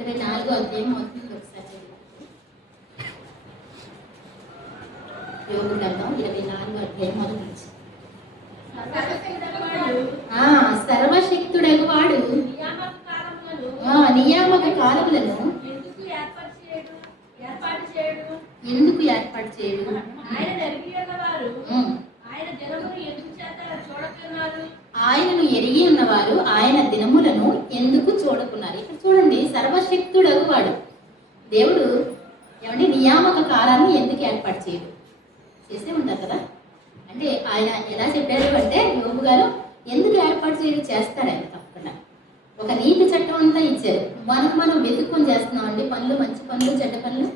24వ అధ్యాయం అవుతుంది. ఒకసారి యోగు గ్రంథం 24వ అధ్యాయం మొదటి నుంచి. సర్వశక్తుడగు వాడు నియామక కాలములను ఎందుకు ఏర్పాటు చేయడు? ఆయనను ఎరిగి ఉన్నవారు ఆయన దినములను ఎందుకు చూడకున్నారు? ఇక్కడ చూడండి, సర్వశక్తుడగు వాడు దేవుడు ఏమంటే నియామక కాలాన్ని ఎందుకు ఏర్పాటు చేయడు? చేసే ఉంటారు కదా. అంటే ఆయన ఎలా చెప్పారు అంటే, యోబు గారు ఎందుకు ఏర్పాటు చేయడం? చేస్తాడు ఆయన తప్పకుండా. ఒక నీతి చట్టం అంతా ఇచ్చారు, మనం వెతుక్కొని చేస్తున్నామండి పనులు, మంచి పనులు చెడ్డ పనులు.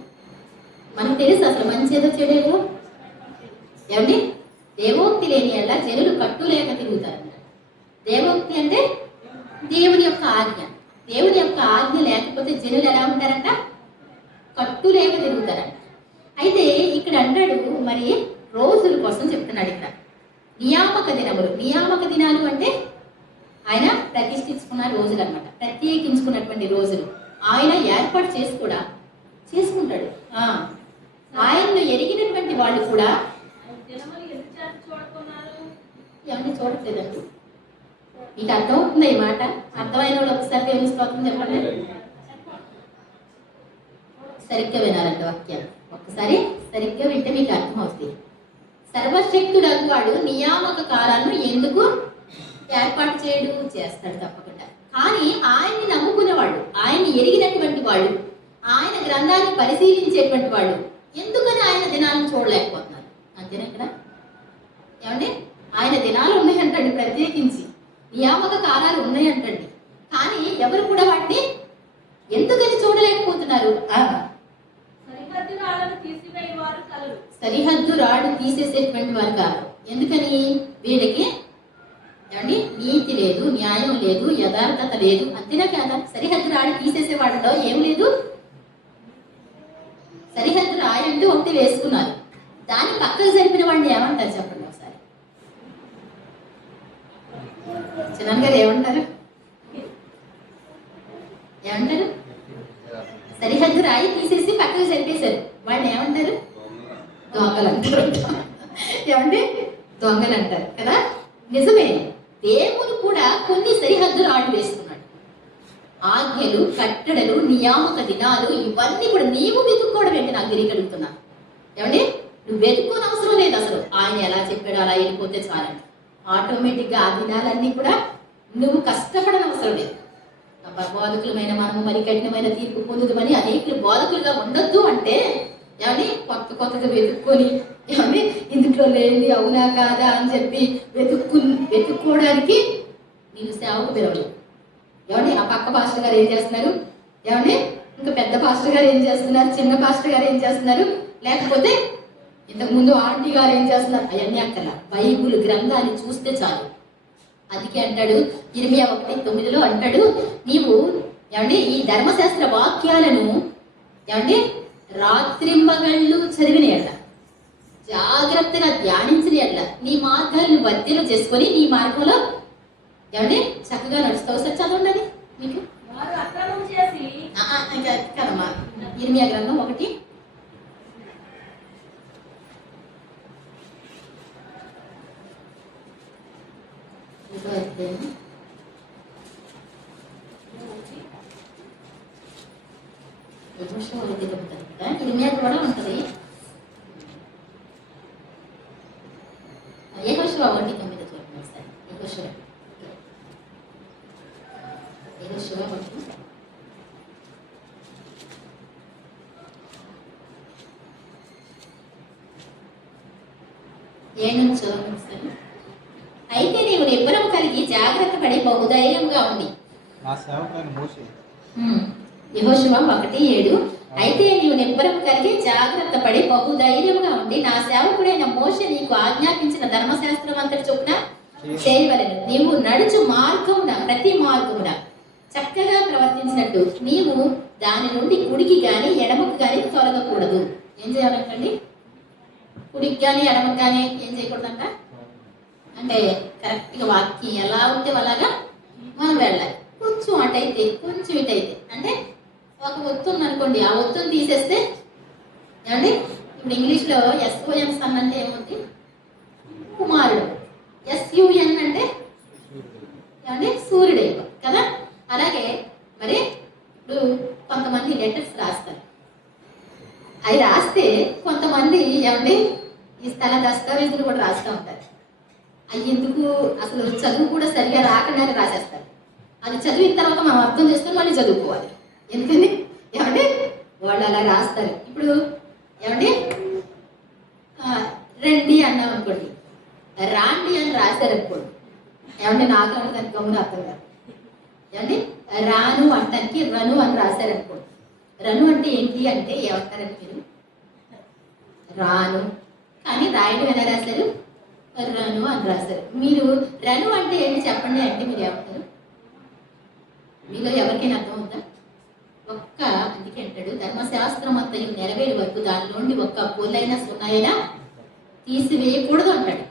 మనకు తెలుసు అసలు మంచి ఏదో చెడేదో. ఏమండి, దేవోక్తి లేని అలా జనులు కట్టు లేక తిరుగుతారు. దేవోక్తి అంటే దేవుని యొక్క ఆజ్ఞ. దేవుని యొక్క ఆజ్ఞ లేకపోతే జనులు ఎలా ఉంటారంట? కట్టు లేక తిరుగుతారంట. అయితే ఇక్కడ అంటాడు, మరి రోజుల కోసం చెప్తున్నాడు ఇక్కడ. నియామక దినములు, నియామక దినాలు అంటే ఆయన ప్రతిష్ఠించుకున్న రోజులు అనమాట, ప్రత్యేకించుకున్నటువంటి రోజులు. ఆయన ఏర్పాటు చేసి కూడా చేసుకుంటాడు. ఆయన్ను ఎరిగినటువంటి వాళ్ళు కూడా ఎవరిని చూడట్లేదండి. మీకు అర్థమవుతుందా ఈ మాట? అర్థమైన వాళ్ళు ఒకసారి దేవుని స్తోత్రం చెప్పండి. సరిగ్గా వినాలండి వాక్యం. ఒక్కసారి సరిగ్గా వింటే మీకు అర్థమవుతుంది. సర్వశక్తుడగు వాడు నియామక కాలాలను ఎందుకు ఏర్పాటు చేయడు? చేస్తాడు తప్పకుండా. కానీ ఆయన్ని నమ్ముకునేవాళ్ళు, ఆయన్ని ఎరిగినటువంటి వాళ్ళు, ఆయన గ్రంథాన్ని పరిశీలించేటువంటి వాళ్ళు ఎందుకని ఆయన దినాలను చూడలేకపోతున్నారు? అంతేనా ఇక్కడ? ఏమండి, ఆయన దినాలు ఉన్నాయంటండి, ప్రత్యేకించి నియామక కాలాలు ఉన్నాయంటండి. కానీ ఎవరు కూడా వాటిని ఎందుకని చూడలేకపోతున్నారు? సరిహద్దు రాడు తీసేసేటువంటి వారు కాదు. ఎందుకని? వీళ్ళకి ఏమండి నీతి లేదు, న్యాయం లేదు, యథార్థత లేదు. అంతేనా కాదా? సరిహద్దు రాడు తీసేసే వాటిలో ఏం లేదు. సరిహద్దు రాయంటూ ఒకటి వేసుకున్నారు, దాన్ని పక్కకు జరిపిన వాడిని ఏమంటారు చెప్పండి ఒకసారి. చిన్న గారు ఏమంటారు? ఏమంటారు? సరిహద్దు రాయి తీసేసి పక్కకు జరిపేశారు, వాడిని ఏమంటారు? దొంగలు అంటారు. ఏమంటే దొంగలు అంటారు కదా. నిజమే, దేవుడు కూడా కొన్ని సరిహద్దు రాళ్ళు వేసుకున్నాడు. ఆజ్ఞలు, కట్టడలు, నియామక దినాలు ఇవన్నీ కూడా నీవు వెతుక్కోవడం ఏంటి? నాకు తెలియగలుగుతున్నా. ఏమండి, నువ్వు వెతుక్కోని అవసరం లేదు అసలు. ఆయన ఎలా చెప్పాడు అలా వెళ్ళిపోతే చాలండి. ఆటోమేటిక్గా ఆ దినాలన్నీ కూడా నువ్వు కష్టపడని అవసరం లేదు. బోధకులమైన మనము మరి కఠినమైన తీర్పు పొందుదమని అనేకులు బోధకులుగా ఉండొద్దు అంటే, ఏమని కొత్తగా వెతుక్కొని ఏమని ఇందులో లేనిది అవునా కాదా అని చెప్పి వెతుక్కోవడానికి నేను సేవకు పిలవలేదు. ఏమండి, ఆ పక్క పాస్టర్ గారు ఏం చేస్తున్నారు? ఏమండి, ఇంకా పెద్ద పాస్టర్ గారు ఏం చేస్తున్నారు? చిన్న పాస్టర్ గారు ఏం చేస్తున్నారు? లేకపోతే ఇంతకుముందు ఆంటీ గారు ఏం చేస్తున్నారు? అవన్నీ అక్కల బైబుల్ గ్రంథాన్ని చూస్తే చాలు. అందుకే అంటాడు ఇర్మియా 1:9 అంటాడు, నీవు ఏమండి ఈ ధర్మశాస్త్ర వాక్యాలను ఏమండి రాత్రింబగళ్ళు చదివిన ఎడ్ల, జాగ్రత్తగా ధ్యానించిన ఎడ్ల, నీ మార్గాలను వర్ధన చేసుకొని నీ మార్గంలో ఏమండి చక్కగా నడుస్తావు. సార్ చదవండి అది మీకు కదమ్మా. ఇర్మియా గ్రంథం 1 ఇర్మియా కూడా ఉంటుంది. యెహోషువ 1:9 చూడండి సార్. యెహోషువ 1 7 అయితే నీవు నిబ్బరం కలిగి జాగ్రత్త పడి బహుధైర్యంగా ఉండి. యెహోషువ 1:7 అయితే నీవు నిబ్బరం కలిగి జాగ్రత్త పడి బహుధైర్యంగా ఉండి నా సేవకుడైన మోషే నీకు ఆజ్ఞాపించిన ధర్మశాస్త్రం అంతటి చొప్పున చేయవలెను. నీవు నడుచు మార్గమున ప్రతి మార్గమున చక్కగా ప్రవర్తించినట్టు నీవు దాని నుండి కుడికి గాని ఎడమకు గాని తొలగకూడదు. ఏం చేయాలంటండి? కుడికి కానీ ఎడమకు కానీ ఏం చేయకూడదంట అంటే కరెక్ట్గా వాక్యం ఎలా ఉంటే అలాగా మనం వెళ్ళాలి. కొంచెం అటైతే కొంచెం ఇటైతే అంటే ఒక ఒత్తు ఉందనుకోండి, ఆ ఒత్తుని తీసేస్తే ఏమండి ఇప్పుడు ఇంగ్లీష్లో ఎస్ఓఎన్ సన్ అంటే ఏముంది? కుమారుడు. ఎస్యుఎన్ అంటే ఏమండి సూర్యుడే కదా. అలాగే మరి ఇప్పుడు కొంతమంది లెటర్స్ రాస్తారు. అవి రాస్తే కొంతమంది ఏమండి ఈ స్థల దస్తావేజులు కూడా రాస్తూ ఉంటారు. అవి ఎందుకు అసలు చదువు కూడా సరిగా రాకుండానే రాసేస్తారు. అది చదివిన తర్వాత మనం అర్థం చేసుకొని మళ్ళీ చదువుకోవాలి. ఎందుకని ఏమండి వాళ్ళు అలా రాస్తారు. ఇప్పుడు ఏమండి రండి అన్నాం అనుకోండి, రాండి అని రాశారనుకోండి, ఏమంటే నాకు దానికి గమ్మున అర్థం కాదు. ఏమండి రాను అంటానికి రను అని రాశారనుకోండి, రను అంటే ఏంటి అంటే ఏమంటారండి మీరు? రాను, కానీ రాయడం ఎలా రాశారు? రను అని రాశారు. మీరు రను అంటే ఏంటి చెప్పండి అంటే మీరు ఏమంటారు? మీలో ఎవరికైనా అర్థం అవుతా? ఒక్క అందుకే అంటాడు, ధర్మశాస్త్రం అంతా నెరవేరు వరకు దానిలోండి ఒక్క పొల్లైనా సున్నాయినా తీసివేయకూడదు అంటాడు.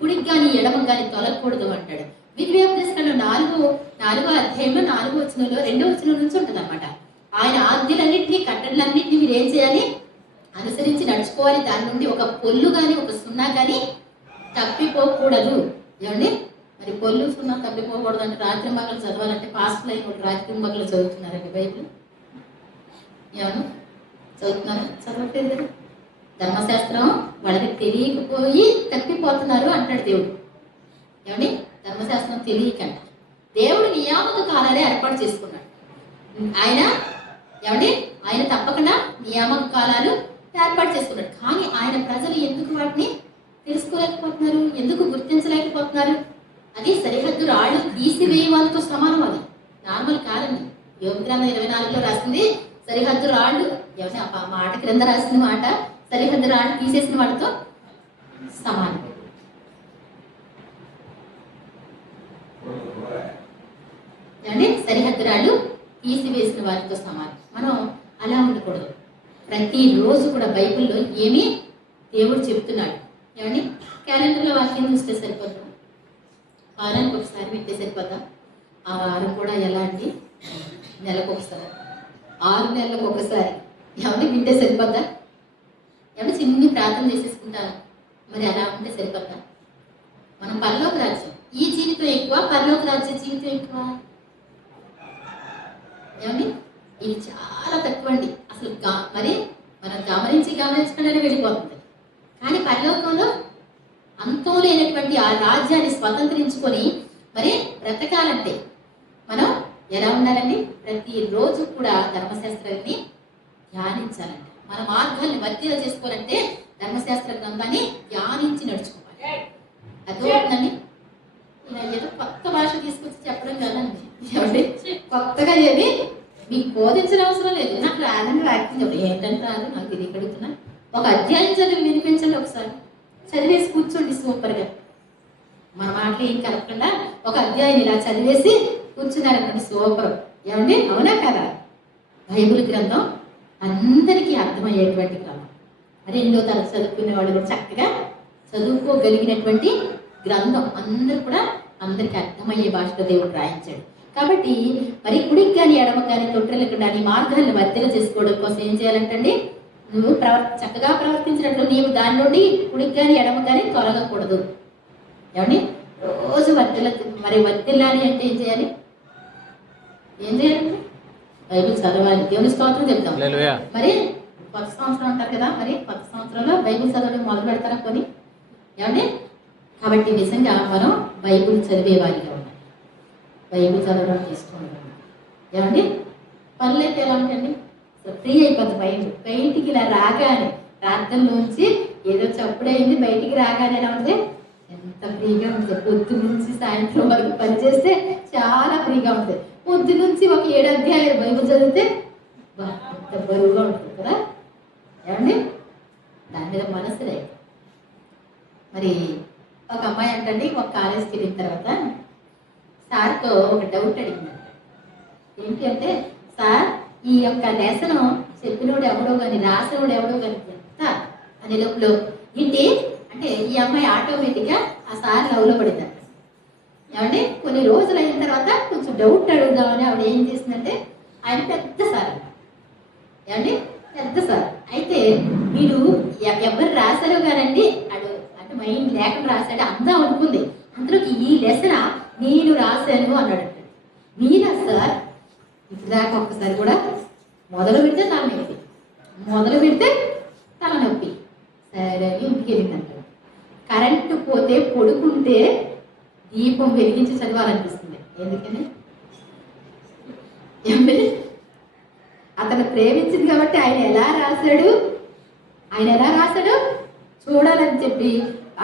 కుడికి కానీ ఎడమకు కానీ తొలగకూడదు అంటాడు. విద్యాభ్యాసంలో నాలుగో అధ్యాయంలో 4వ వచనంలో 2వ వచనం నుంచి ఉంటుంది అనమాట. ఆయన ఆజ్ఞలన్నింటినీ కట్టడలన్నింటినీ మీరు ఏం చేయాలి? అనుసరించి నడుచుకోవాలి. దాని నుండి ఒక పొల్లు కానీ ఒక సున్నా కానీ తప్పిపోకూడదు. ఏమండి మరి పొల్లు సున్నా తప్పిపోకూడదు అంటే రాత్రి మగలు చదవాలంటే పాస్టల్ అయిన ఒక రాత్రి మగలు చదువుతున్నారండి బైబిల్. ఏమన్నా చదువుతున్నారు? చదవట్లేదు కదా. ధర్మశాస్త్రం వాళ్ళకి తెలియకపోయి తప్పిపోతున్నారు అంటాడు దేవుడు. ఏమండి ధర్మశాస్త్రం తెలియకంట దేవుడు నియామక కాలాలే ఏర్పాటు చేసుకున్నాడు. ఆయన తప్పకుండా నియామక కాలాలు ఏర్పాటు చేసుకున్నాడు. కానీ ఆయన ప్రజలు ఎందుకు వాటిని తెలుసుకోలేకపోతున్నారు? ఎందుకు గుర్తించలేకపోతున్నారు? అది సరిహద్దు రాళ్ళు తీసివేయ వాళ్ళతో సమానం. అది నార్మల్ కాదండి. యోగ గ్రంథం 24లో రాసింది సరిహద్దు రాళ్ళు. ఏమంటే ఆ మాట క్రింద రాసిన మాట సరిహద్దు రాళ్ళు తీసేసిన వాళ్ళతో సమానం. ఏమండి సరిహద్దు రాళ్ళు తీసివేసిన వారితో సమానం. మనం అలా ఉండకూడదు. ప్రతిరోజు కూడా బైబిల్లో ఏమి దేవుడు చెప్తున్నాడు. ఏమండి క్యాలెండర్లో వాక్యం చూస్తే సరిపోద్దా? వారానికి ఒకసారి వింటే సరిపోద్దా? ఆ వారం కూడా ఎలా అండి? నెలకు ఒకసారి, 6 నెలలకు ఒకసారి ఏమంటే వింటే సరిపోద్దా? ఏమంటే చిన్ని ప్రార్థన చేసేసుకుంటాను. మరి అలా ఉంటే సరిపోద్దా? మనం పరలోక రాజ్యం ఈ జీవితం ఎక్కువ, పరలోక రాజ్య జీవితం ఎక్కువ. ఏమండి ఇది చాలా తక్కువ అండి. అసలు మరి మనం గమనించకుండానే వెళ్ళిపోతుంది. కానీ పరలోకంలో అంతం లేనటువంటి ఆ రాజ్యాన్ని స్వతంత్రించుకొని మరి బ్రతకాలంటే మనం ఎలా ఉండాలండి? ప్రతిరోజు కూడా ధర్మశాస్త్రాన్ని ధ్యానించాలంటే, మన మార్గాల్ని వర్తిలో చేసుకోవాలంటే ధర్మశాస్త్ర గ్రంథాన్ని ధ్యానించి నడుచుకోవాలి. అదొకటండి. ఇలా ఏదో కొత్త భాష తీసుకొచ్చి చెప్పడం కాదండి. ఏమంటే కొత్తగా ఏది మీకు బోధించిన అవసరం లేదు. నాకు రాదని వాక్యం ఏంటంటే రాదు, నాకు ఇది అడుగుతున్నా. ఒక అధ్యాయం చదివి వినిపించండి ఒకసారి. చదివేసి కూర్చోండి సూపర్గా. మన మాటలు ఏం కలపకుండా ఒక అధ్యాయం ఇలా చదివేసి కూర్చున్నారనుకోండి, సూపర్. ఏమండి అవునా కదా? బైబిల్ గ్రంథం అందరికీ అర్థమయ్యేటువంటి గ్రంథం. 2వ తరగతి చదువుకునే వాళ్ళు కూడా చక్కగా చదువుకోగలిగినటువంటి గ్రంథం. అందరికీ అర్థమయ్యే భాషలో దేవుడు రాయించాడు. కాబట్టి మరి కుడికి కానీ ఎడమకు కానీ తొట్టెలకు కానీ మార్గాలను వర్తిల చేసుకోవడం కోసం ఏం చేయాలంటండి? నువ్వు చక్కగా ప్రవర్తించినట్లు నీవు దాని నుండి కుడికి కానీ ఎడమకు కానీ తొలగకూడదు. ఏమండి రోజు వర్తిల్లాలి అంటే ఏం చేయాలి? బైబిల్ చదవాలి. దేవుని స్తోత్రం చెప్తాం. మరి కొత్త సంవత్సరం అంటారు కదా, మరి కొత్త సంవత్సరంలో బైబిల్ చదవడం మొదలు పెడతారా కొని? ఏమండి కాబట్టి నిజంగా మనం బైబిల్ చదివేవారిగా ఉండాలి. బైబిల్ చదవడం తీసుకోండి. ఏమండి పనులు అయితే ఎలా ఉంటాయండి? ఫ్రీ అయిపోద్ది మైండ్. బయటికి ఇలా రాగానే ప్రార్థనలోంచి ఏదో చప్పుడైంది బయటికి రాగానే ఎలా ఉంటే ఎంత ఫ్రీగా ఉంటుంది. పొద్దు నుంచి సాయంత్రం వరకు పనిచేస్తే చాలా ఫ్రీగా ఉంటుంది. పొద్దు నుంచి ఒక 7 అధ్యాయాలు బైబిల్ చదివితే ఎంత బరువుగా ఉంటుంది కదా. ఏమండి దాని మీద మనసు లేదు. మరి ఒక అమ్మాయి అంటండి ఒక కాలేజ్కి వెళ్ళిన తర్వాత సార్తో ఒక డౌట్ అడిగిందంట. ఏంటి అంటే, సార్ ఈ యొక్క లెసను చెప్పినోడు ఎవడో కానీ రాసినోడు ఎవడో కానీ ఎంత అనే లోపల ఏంటి అంటే ఈ అమ్మాయి ఆటోమేటిక్గా ఆ సార్ లవ్లో పడిందంట. ఏమంటే కొన్ని రోజులు అయిన తర్వాత కొంచెం డౌట్ అడుగుదామని ఆవిడ ఏం చేసిందంటే ఆయన పెద్ద సార్. ఏమండి? పెద్ద సార్. అయితే వీడు ఎవరు రాశారో కానండి, అంటే మైండ్ లేకుండా రాశాడు అందా అనుకుంది. అందులోకి ఈ లెసన నేను రాశాను అన్నాడు. మీరా సార్? ఇప్పుడు దాకా ఒక్కసారి కూడా మొదలు పెడితే తలనొప్పి, మొదలు పెడితే తలనొప్పి. సరే అని ఇంటికి వెళ్ళిందంటాడు. కరెంటు పోతే పడుకుంటే దీపం వెలిగించి చదవాలనిపిస్తుంది. ఎందుకని? ఏమండి? అతను ప్రేమించింది కాబట్టి ఆయన ఎలా రాశాడు చూడాలని చెప్పి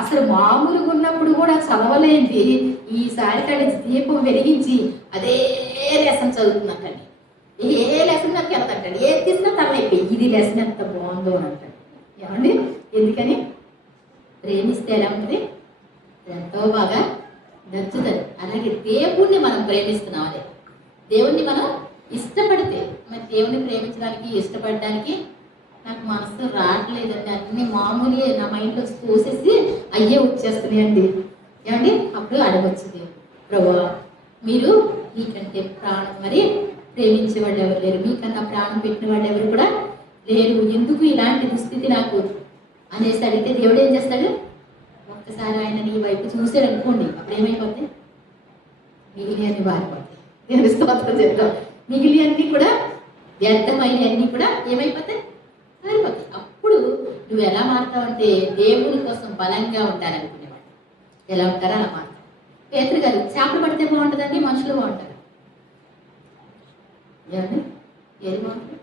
అసలు మామూలుగా ఉన్నప్పుడు కూడా చదవలేంది ఈసారి కాడి దీపం వెలిగించి అదే లెసన్ చదువుతుందంటండి. ఏ లెసన్ నాకు వెళ్తాంటండి, ఏది తీసినా తలైపోయి ఇది లెసన్ ఎంత బాగుందో అని అంటాడు. ఏమండి? ఎందుకని? ప్రేమిస్తే ఎలా ఉంటుంది? ఎంతో బాగా నచ్చుతుంది. అలాగే దేవుణ్ణి మనం ప్రేమిస్తున్నాం. అదే దేవుణ్ణి మనం ఇష్టపడితే, మరి దేవుణ్ణి ప్రేమించడానికి ఇష్టపడడానికి నాకు మనసు రావట్లేదండి, అన్ని మామూలుగా నా మైండ్లో తోసేసి అయ్యే వచ్చేస్తున్నాయండి. ఏమండి? అప్పుడు అడగొచ్చింది, ప్రభువా మీరు మీకంటే ప్రాణం మరి ప్రేమించే వాళ్ళు ఎవరు లేరు, మీకన్నా ప్రాణం పెట్టిన వాళ్ళు ఎవరు కూడా లేరు, ఎందుకు ఇలాంటి దుస్థితి నాకు అనేసి అడిగితే దేవుడు ఏం చేస్తాడు? ఒక్కసారి ఆయన నీ వైపు చూసాడు అనుకోండి, అప్పుడు ఏమైపోతే మిగిలి అన్ని మారిపోతాయి. నేను స్తోత్రం చెప్తాను. మిగిలి అన్ని కూడా వ్యర్థమైన అన్ని కూడా ఏమైపోతాయి? మారిపోతాయి. అప్పుడు నువ్వు ఎలా మారుతావంటే దేవుని కోసం బలంగా ఉంటారనుకునేవాడు. ఎలా ఉంటారో అలా మారుతావు. పేతురు గారు చేపలు పడితే బాగుంటుందండి, మనుషులు బాగుంటారు? ఏమండి? ఏది బాగుంటుంది?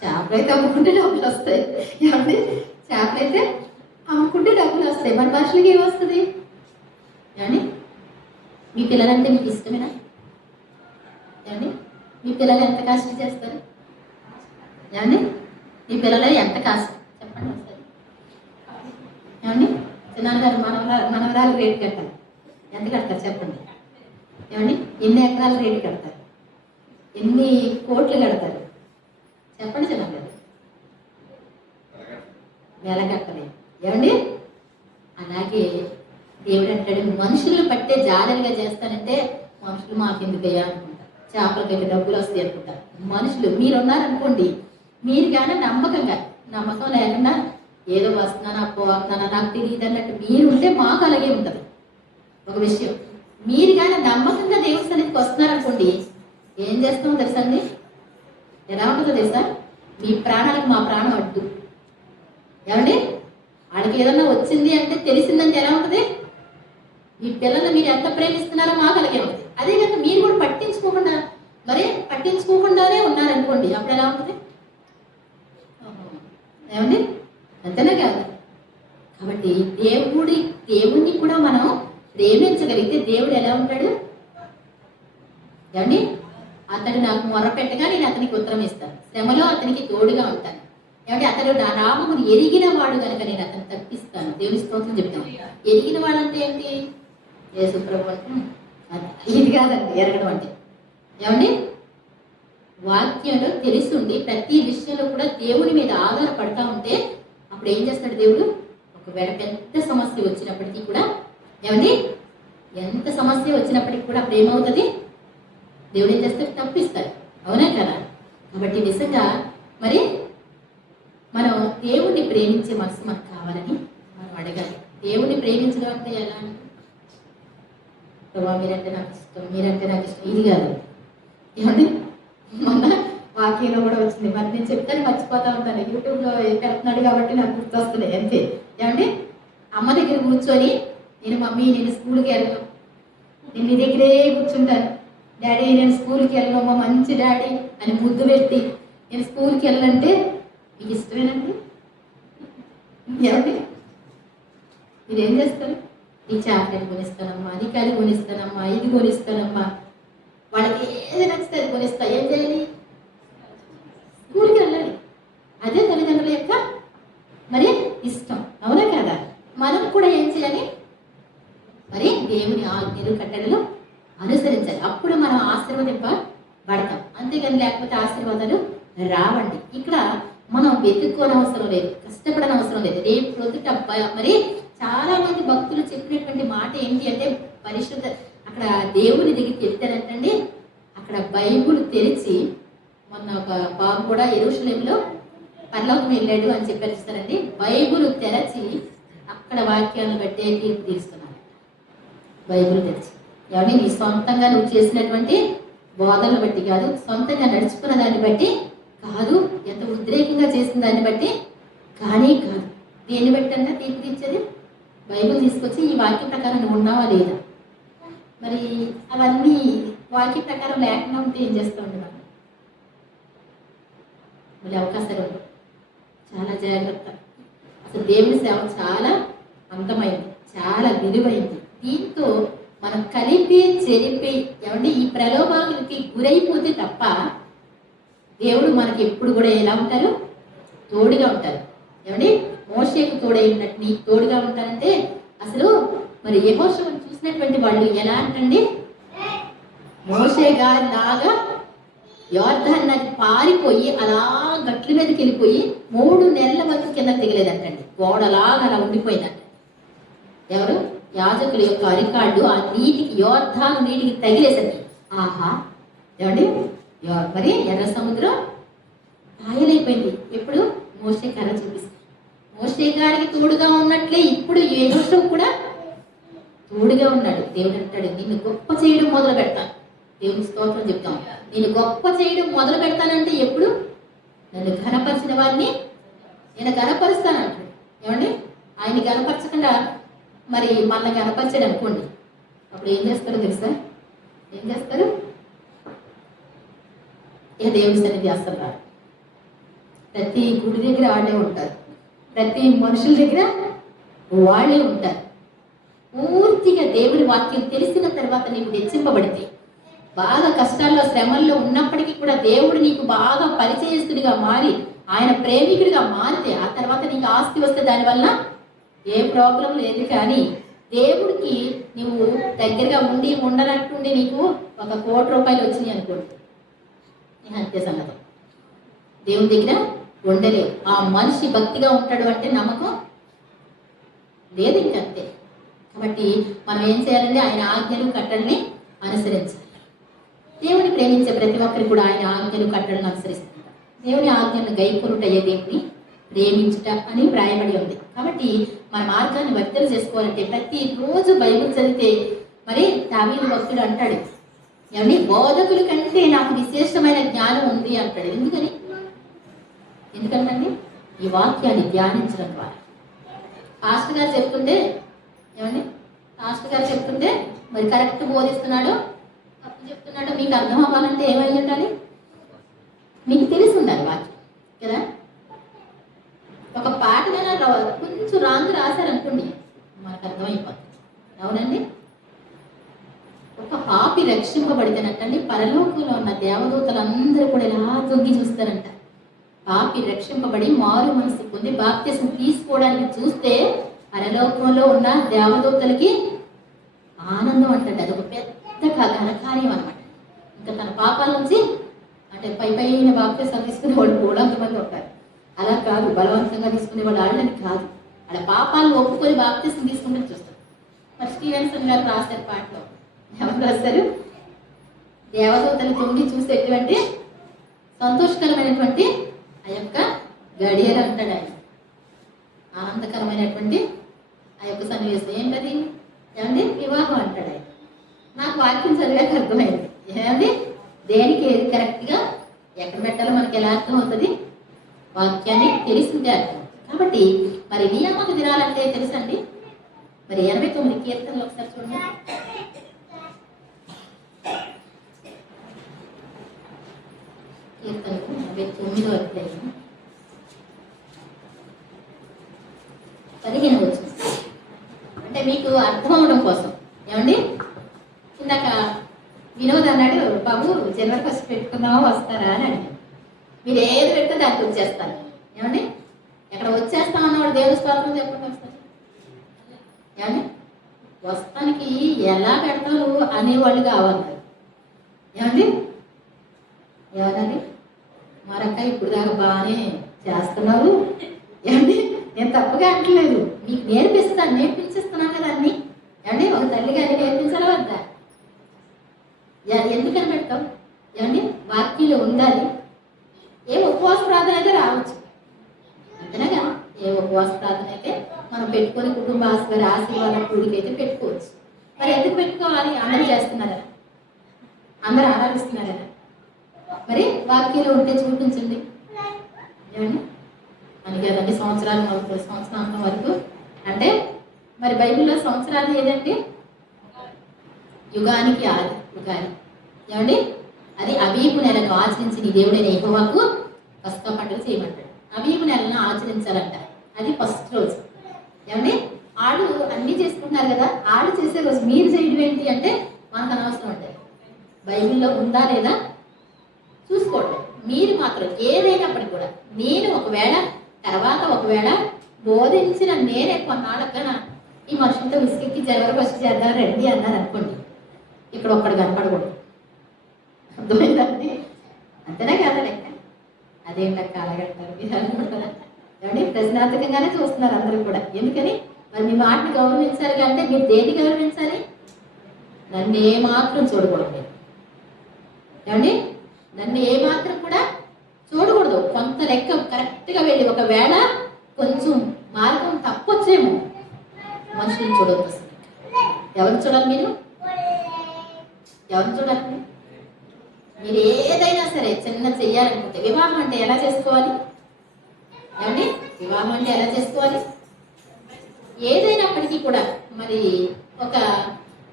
చేపలైతే అమ్ముకుంటే డబ్బులు వస్తాయి. ఏమండి? చేపలైతే అమ్ముకుంటే డబ్బులు వస్తాయి. మన మనుషులకి ఏమొస్తుంది? ఏమండి? మీ పిల్లలంటే మీకు ఇష్టమేనా? ఏమండి? మీ పిల్లలు ఎంత కష్టం చేస్తారు? ఏమండి? మీ పిల్లలు ఎంత కష్టం చెప్పండి ఒకసారి. ఏమండి? చిన్నాన్నగారు మనవరాలు రేటు కట్టాలి, ఎంత కడతారు చెప్పండి? ఏమండి? ఎన్ని ఎకరాలు రేటు కడతారు? ఎన్ని కోట్లు కడతారు చెప్పండి చిన్నగారు? నెల కట్టలేదు. ఏమండి? అలాగే దేవుడు అంటాడు, మనుషులను పట్టే జాగ్రత్తగా చేస్తానంటే మనుషులు మాకెందుకయ్యా అనుకుంటారు, చేపలకైతే డబ్బులు వస్తాయి అనుకుంటారు. మనుషులు మీరున్నారనుకోండి, మీరు కానీ నమ్మకం లేకుండా ఏదో వస్తున్నానా పోతున్నానా నాకు తెలియదు అన్నట్టు మీరు ఉంటే మాకు అలాగే ఉంటుంది. ఒక విషయం, మీరు కానీ నమ్మకంగా దేవుడి సన్నిధికి వస్తున్నారనుకోండి, ఏం చేస్తామో తెలుసా అండి? ఎలా ఉంటుందో తెలుసా? మీ ప్రాణాలకు మా ప్రాణం అడ్డు. ఏమండి? వాడికి ఏదన్నా వచ్చింది అంటే తెలిసిందంటే ఎలా ఉంటుంది? మీ పిల్లల్ని మీరు ఎంత ప్రేమిస్తున్నారో మాకు అలాగే ఉంటుంది. అదే కనుక మీరు కూడా పట్టించుకోకుండానే ఉన్నారనుకోండి, అప్పుడు ఎలా ఉంటుంది? ఏమండి? అంతేనా కాదు? కాబట్టి దేవుణ్ణి కూడా మనం ప్రేమించగలిగితే దేవుడు ఎలా ఉంటాడు? ఏమండి? అతడు నాకు మొర్ర పెట్టగా నేను అతనికి ఉత్తరం ఇస్తాను, శ్రమలో అతనికి తోడుగా ఉంటాను. ఏమంటే అతడు నా నామమును ఎరిగిన వాడు కనుక నేను అతను తప్పిస్తాను. దేవుని స్తోత్రం చెప్తాను. ఎరిగిన వాడు అంటే ఏంటి? యేసు ప్రభు అంటే ఇది కాదండి ఎరగడం అంటే. ఏమండి? వాక్యంలో తెలిసిండి ప్రతి విషయంలో కూడా దేవుని మీద ఆధారపడతా ఉంటే అప్పుడు ఏం చేస్తాడు దేవుడు? ఒకవేళ పెద్ద సమస్య వచ్చినప్పటికీ కూడా, ఏమండి, ఎంత సమస్య వచ్చినప్పటికీ కూడా అప్పుడు ఏమవుతుంది? దేవుడు ఏం చేస్తాడు? తప్పిస్తాడు. అవునా కదా? కాబట్టి నిజంగా మరి మనం దేవుణ్ణి ప్రేమించే మనసు మనకు కావాలని మనం అడగాలి. దేవుణ్ణి ప్రేమించడం అంటే ఎలా? ప్రభావ మీరంటే నాకు ఇష్టం ఇది కాదు. ఏమండి? మొన్న వాక్యంలో కూడా వచ్చింది, మరి నేను చెప్తాను మర్చిపోతా ఉంటాను, యూట్యూబ్లో పెడుతున్నాడు కాబట్టి నాకు గుర్తొస్తుంది అంతే. ఏమండి? అమ్మ దగ్గర కూర్చొని నేను స్కూల్కి వెళ్ళను, నేను నీ దగ్గరే కూర్చుంటాను, డాడీ నేను స్కూల్కి వెళ్ళను, మా మంచి డాడీ అని ముద్దు పెట్టి నేను స్కూల్కి వెళ్ళాలంటే మీకు ఇష్టమేనండి? ఏమండి? మీరేం చేస్తారు? ఈ చాక్లెట్ కొనిస్తానమ్మా, నీకు అది కొనిస్తానమ్మా, ఇది కొనిస్తానమ్మా, వాళ్ళకి ఏది నచ్చితే అది కొనిస్తా. ఏం చేయాలి? స్కూల్కి వెళ్ళాలి. అదే తల్లిదండ్రుల యొక్క మరి ఇష్టం. అవునా కదా? మనం కూడా ఏం చేయాలి? మరి దేవుని ఆజ్ఞలు కట్టడలు అనుసరించాలి. అప్పుడు మనం ఆశీర్వదింపబడతాం. అంతేగాని లేకపోతే ఆశీర్వాదాలు రావండి. ఇక్కడ మనం వెతుక్కోనవసరం లేదు, కష్టపడనవసరం లేదు. రేపు ప్రొద్దుట మరి చాలా మంది భక్తులు చెప్పినటువంటి మాట ఏంటి అంటే, పరిశుద్ధ అక్కడ దేవుని దగ్గరికి వెళ్తారంటండి, అక్కడ బైబుల్ తెరిచి, మొన్న ఒక బాబు కూడా యెరూషలేములో పరలోకం వెళ్ళాడు అని చెప్పారు చూస్తారండి. బైబుల్ తెరచి అక్కడ వాక్యాలను బట్టే తీర్పు తీస్తున్నారు. బైబుల్ తెరిచి ఎవరి నీ సొంతంగా నువ్వు చేసినటువంటి బోధనలు బట్టి కాదు, సొంతంగా నడుచుకున్న దాన్ని బట్టి కాదు, ఎంత ఉద్రేకంగా చేసిన దాన్ని బట్టి కానీ కాదు. దేన్ని బట్టి అంటే తీర్పు తీర్చేది బైబిల్ తీసుకొచ్చి ఈ వాక్య ప్రకారం నువ్వు ఉన్నావా లేదా. మరి అవన్నీ వాక్య ప్రకారం లేకుండా ఉంటే ఏం చేస్తూ ఉండేవాళ్ళు? మళ్ళీ అవకాశాలు చాలా జాగ్రత్త. అసలు దేవుని సేవ చాలా అందమైంది, చాలా విలువైంది. దీంతో మనం కలిపి చెరిపి ఏమంటే ఈ ప్రలోభాలకి గురైపోతే తప్ప దేవుడు మనకి ఎప్పుడు కూడా ఎలా ఉంటారు? తోడుగా ఉంటారు. ఏమండి మోషేకు తోడైనట్టు నీకు తోడుగా ఉంటారంటే అసలు మరి యెహోషువను చూసినటువంటి వాళ్ళు ఎలా అంటండి, మోషే గారి లాగా యోర్దాను నది పారిపోయి అలా గట్ల మీదకి వెళ్ళిపోయి 3 నెలల వరకు కింద దిగలేదంటండి. గోడలాగా అలా ఉండిపోయిందంట. ఎవరు? యాజకుల యొక్క అరికాళ్ళు ఆ నీటికి, యోర్దాను నీటికి తగిలేసరికి ఆహా ఏమండి మరి ఎర్ర సముద్రం ఆయలైపోయింది. ఎప్పుడు? మోషే కర్ర చూపిస్తుంది. మోషే గారికి తోడుగా ఉన్నట్లే ఇప్పుడు యెహోషువ కూడా తోడుగా ఉన్నాడు. దేవుడు అంటాడు, నిన్ను గొప్ప చేయడం మొదలు పెడతాను. దేవుని స్తోత్రం చెప్తాం. నేను గొప్ప చేయడం మొదలు పెడతానంటే ఎప్పుడు? నన్ను ఘనపరిచిన వారిని నేను ఘనపరుస్తాను అంటాడు. ఏమండి ఆయన ఘనపరచకుండా మరి మన ఘనపరిచాడు అనుకోండి, అప్పుడు ఏం చేస్తారో తెలుసా? ఏం చేస్తారు? ఇక దేవుని సన్నిధి అసలు రాడు. ప్రతి గుడి దగ్గర వాళ్ళే ఉంటారు, ప్రతి మనుషుల దగ్గర వాళ్ళే ఉంటారు. పూర్తిగా దేవుని వాక్యం తెలిసిన తర్వాత నీకు హెచ్చింపబడితే, బాగా కష్టాల్లో శ్రమల్లో ఉన్నప్పటికీ కూడా దేవుడు నీకు బాగా పరిచయస్తుడిగా మారి ఆయన ప్రేమికుడిగా మారితే, ఆ తర్వాత నీకు ఆస్తి వస్తే దానివల్ల ఏ ప్రాబ్లం లేదు. కానీ దేవుడికి నువ్వు దగ్గరగా ఉండి ఉండనట్టుండి నీకు 1 కోటి రూపాయలు వచ్చినాయి అనుకోండి, అంతే సంగతి. దేవుని దగ్గర ఉండలేవు. ఆ మనిషి భక్తిగా ఉంటాడు అంటే నమ్మకం లేదు, ఇంకంతే. కాబట్టి మనం ఏం చేయాలంటే ఆయన ఆజ్ఞలు కట్టడని అనుసరించాలి. దేవుని ప్రేమించే ప్రతి ఒక్కరికి కూడా ఆయన ఆజ్ఞలు కట్టడని అనుసరిస్తుంటారు. దేవుని ఆజ్ఞలను గైకొనుటయ్యే దేవుని ప్రేమించుట అని వ్రాయబడి ఉంది. కాబట్టి మన మార్గాన్ని వర్తలు చేసుకోవాలంటే ప్రతి రోజు బైబిల్ చదివితే, మరి దావీదు భక్తుడు అంటాడు, ఏమండి బోధకుల కంటే నాకు విశేషమైన జ్ఞానం ఉంది అంటాడు. ఎందుకంటే ఈ వాక్యాన్ని ధ్యానించడం ద్వారా. పాస్టర్ గారు చెప్తుంటే, ఏమండి పాస్టర్ గారు చెప్తుంటే మరి కరెక్ట్ బోధిస్తున్నాడు, తప్పు చెప్తున్నాడు మీకు అర్థం అవ్వాలంటే ఏమై ఉండాలి? మీకు తెలిసి ఉండాలి వాక్యం కదా. ఒక పాట కొంచెం రాంగ్ రాశారనుకోండి, మనకు అర్థమైపోతుంది. అవునండి. ఒక పాపి రక్షింపబడితేనంటండి పరలోకంలో ఉన్న దేవదూతలందరూ కూడా ఇలా తొంగి చూస్తారంట. పాపి రక్షింపబడి మారు మనసు పొంది బాప్తిసం తీసుకోవడానికి చూస్తే పరలోకంలో ఉన్న దేవదూతలకి ఆనందం అంటండి. అదొక పెద్ద ఘనకార్యం అనమాట. ఇంకా తన పాపాల నుంచి అంటే పైన బాప్తిసం తీసుకునే వాళ్ళు కూడా అంతమంది ఉంటారు. అలా కాదు, బలవంతంగా తీసుకునే వాళ్ళు వాళ్ళని కాదు, అలా పాపాలను ఒప్పుకొని బాప్తిసం తీసుకుంటే చూస్తారు. మరి స్టీవెన్సన్ గారు రాశారు పాటలో, ఎవరు రాశారు? దేవదూతలు తొంగి చూసేటువంటి సంతోషకరమైనటువంటి ఆ యొక్క గడియలు అంటాడు ఆయన. ఆనందకరమైనటువంటి ఆ యొక్క సన్నివేశం ఏంటది? ఏమండి వివాహం అంటాడు ఆయన. నాకు వాక్యం చదివాక అర్థమైంది. ఏమండి దేనికి ఏది కరెక్ట్గా ఎక్కడ పెట్టాలో మనకి ఎలా అర్థం అవుతుంది? వాక్యాన్ని తెలిసిందే అర్థం. కాబట్టి మరి నియామక దినాలంటే తెలుసండి. మరి 89 కీర్తనలు ఒకసారి చూడండి. కీర్తనకు 89వ అధ్యాయం 15వ వచనం. అంటే మీకు అర్థం అవడం కోసం. ఏమండి ఇందాక వినోద్ అన్నాడు, బాబు జనవరి 1 పెట్టుకున్నావా వస్తారా అని అడిగాను. మీరు ఏది పెడితే దానికి వచ్చేస్తారు. ఏమండి ఎక్కడ వచ్చేస్తాం అన్నవాడు దేవుని స్తోత్రం చెప్పకుండా వస్తారు. ఏమండి వస్తానికి ఎలా పెడతారు అనేవాళ్ళు కావాలి. ఏమండి ఏమన్నది? మరొక్క ఇప్పుడు దాకా బాగానే చేస్తున్నారు. ఏమండి నేను తప్పుగా అంటలేదు, మీకు నేర్పిస్తున్నాను కదా అన్ని. ఏమండి ఒక తల్లిగా అది నేర్పించాలా వద్దా? ఎందుకని పెడతాం? ఏమండి వాక్యంలో ఉండాలి. ఏ ఉపవాస ప్రార్థన అయితే రావచ్చు అంతేనాగా. ఏ ఉపవాస ప్రార్థన అయితే మనం పెట్టుకొని కుటుంబ ఆశీర్వాదం కూడికైతే పెట్టుకోవచ్చు. మరి ఎందుకు పెట్టుకోవాలి? అందరూ చేస్తున్నారా? అందరూ ఆరాధిస్తున్నారా? మరి వాక్యంలో ఉంటే చూపించండి. ఏమండి మనకి అదండి సంవత్సరాల సంవత్సరాంతం వరకు అంటే మరి బైబిల్లో సంవత్సరాలు ఏదండి? యుగానికి ఆది యుగాని. ఏమండి అది అబీబు నెలను ఆచరించి నీ దేవుడైన యెహోవాకు పస్కా పండుగ చేయమంటాడు. అబీబు నెలను ఆచరించాలంట. అది ఫస్ట్ రోజు. ఏమండి ఆడు అన్నీ చేసుకుంటున్నారు కదా, ఆడు చేసే రోజు మీరు చేయడం ఏంటి అంటే మనకు అనవసరం అంటే బైబిల్లో ఉందా లేదా చూసుకోండి. మీరు మాత్రం ఏదైనప్పటికీ కూడా నేను ఒకవేళ బోధించిన నేనే కొన్నాళ్ళకన్నా ఈ మనుషులతో విసికెక్కి జనవరి ఫస్ట్ చేద్దాం రండి అన్నారు అనుకోండి, ఇక్కడ ఒక్కడు కనపడకూడదు. అర్థమైందండి? అంతేనా కదా లెక్క? అదేంటక్క అలాగంటారు మీరు అనుకుంటారా? ఏమండి ప్రశ్నార్థకంగానే చూస్తున్నారు అందరూ కూడా. ఎందుకని? మరి మీ మాటని గౌరవించాలి అంటే మీరు దేన్ని గౌరవించాలి? నన్ను ఏమాత్రం చూడకూడదు. ఏమండి నన్ను ఏమాత్రం కూడా చూడకూడదు. కొంత లెక్క కరెక్ట్గా వెళ్ళి ఒకవేళ కొంచెం మార్గం తప్పొచ్చేమో మనుషులను చూడవద్దు. ఎవరిని చూడాలి? మీరు ఎవరిని చూడాలి? మీరు ఏదైనా సరే చిన్న చెయ్యాలనుకుంటే వివాహం అంటే ఎలా చేసుకోవాలి? ఏమండి వివాహం అంటే ఎలా చేసుకోవాలి? ఏదైనప్పటికీ కూడా మరి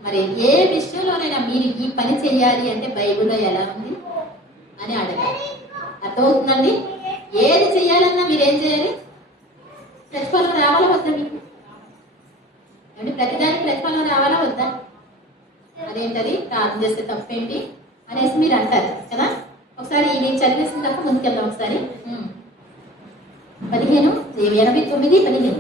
మరి ఏ విషయంలోనైనా మీరు ఈ పని చెయ్యాలి అంటే బైబిల్లో ఎలా ఉంది అని అడగాలి. అర్థమవుతుందండి? ఏది చెయ్యాలన్నా మీరేం చేయాలి? ప్రతిఫలం రావాలా వద్దా మీకు? అంటే ప్రతిదానికి ప్రతిఫలం రావాలా వద్దా? అదేంటది ప్రార్థన చేస్తే తప్పేంటి అనేసి మీరు అంటారు కదా. ఒకసారి నేను చదివేసిన తప్ప ముందుకెళ్దాం. ఒకసారి 89:15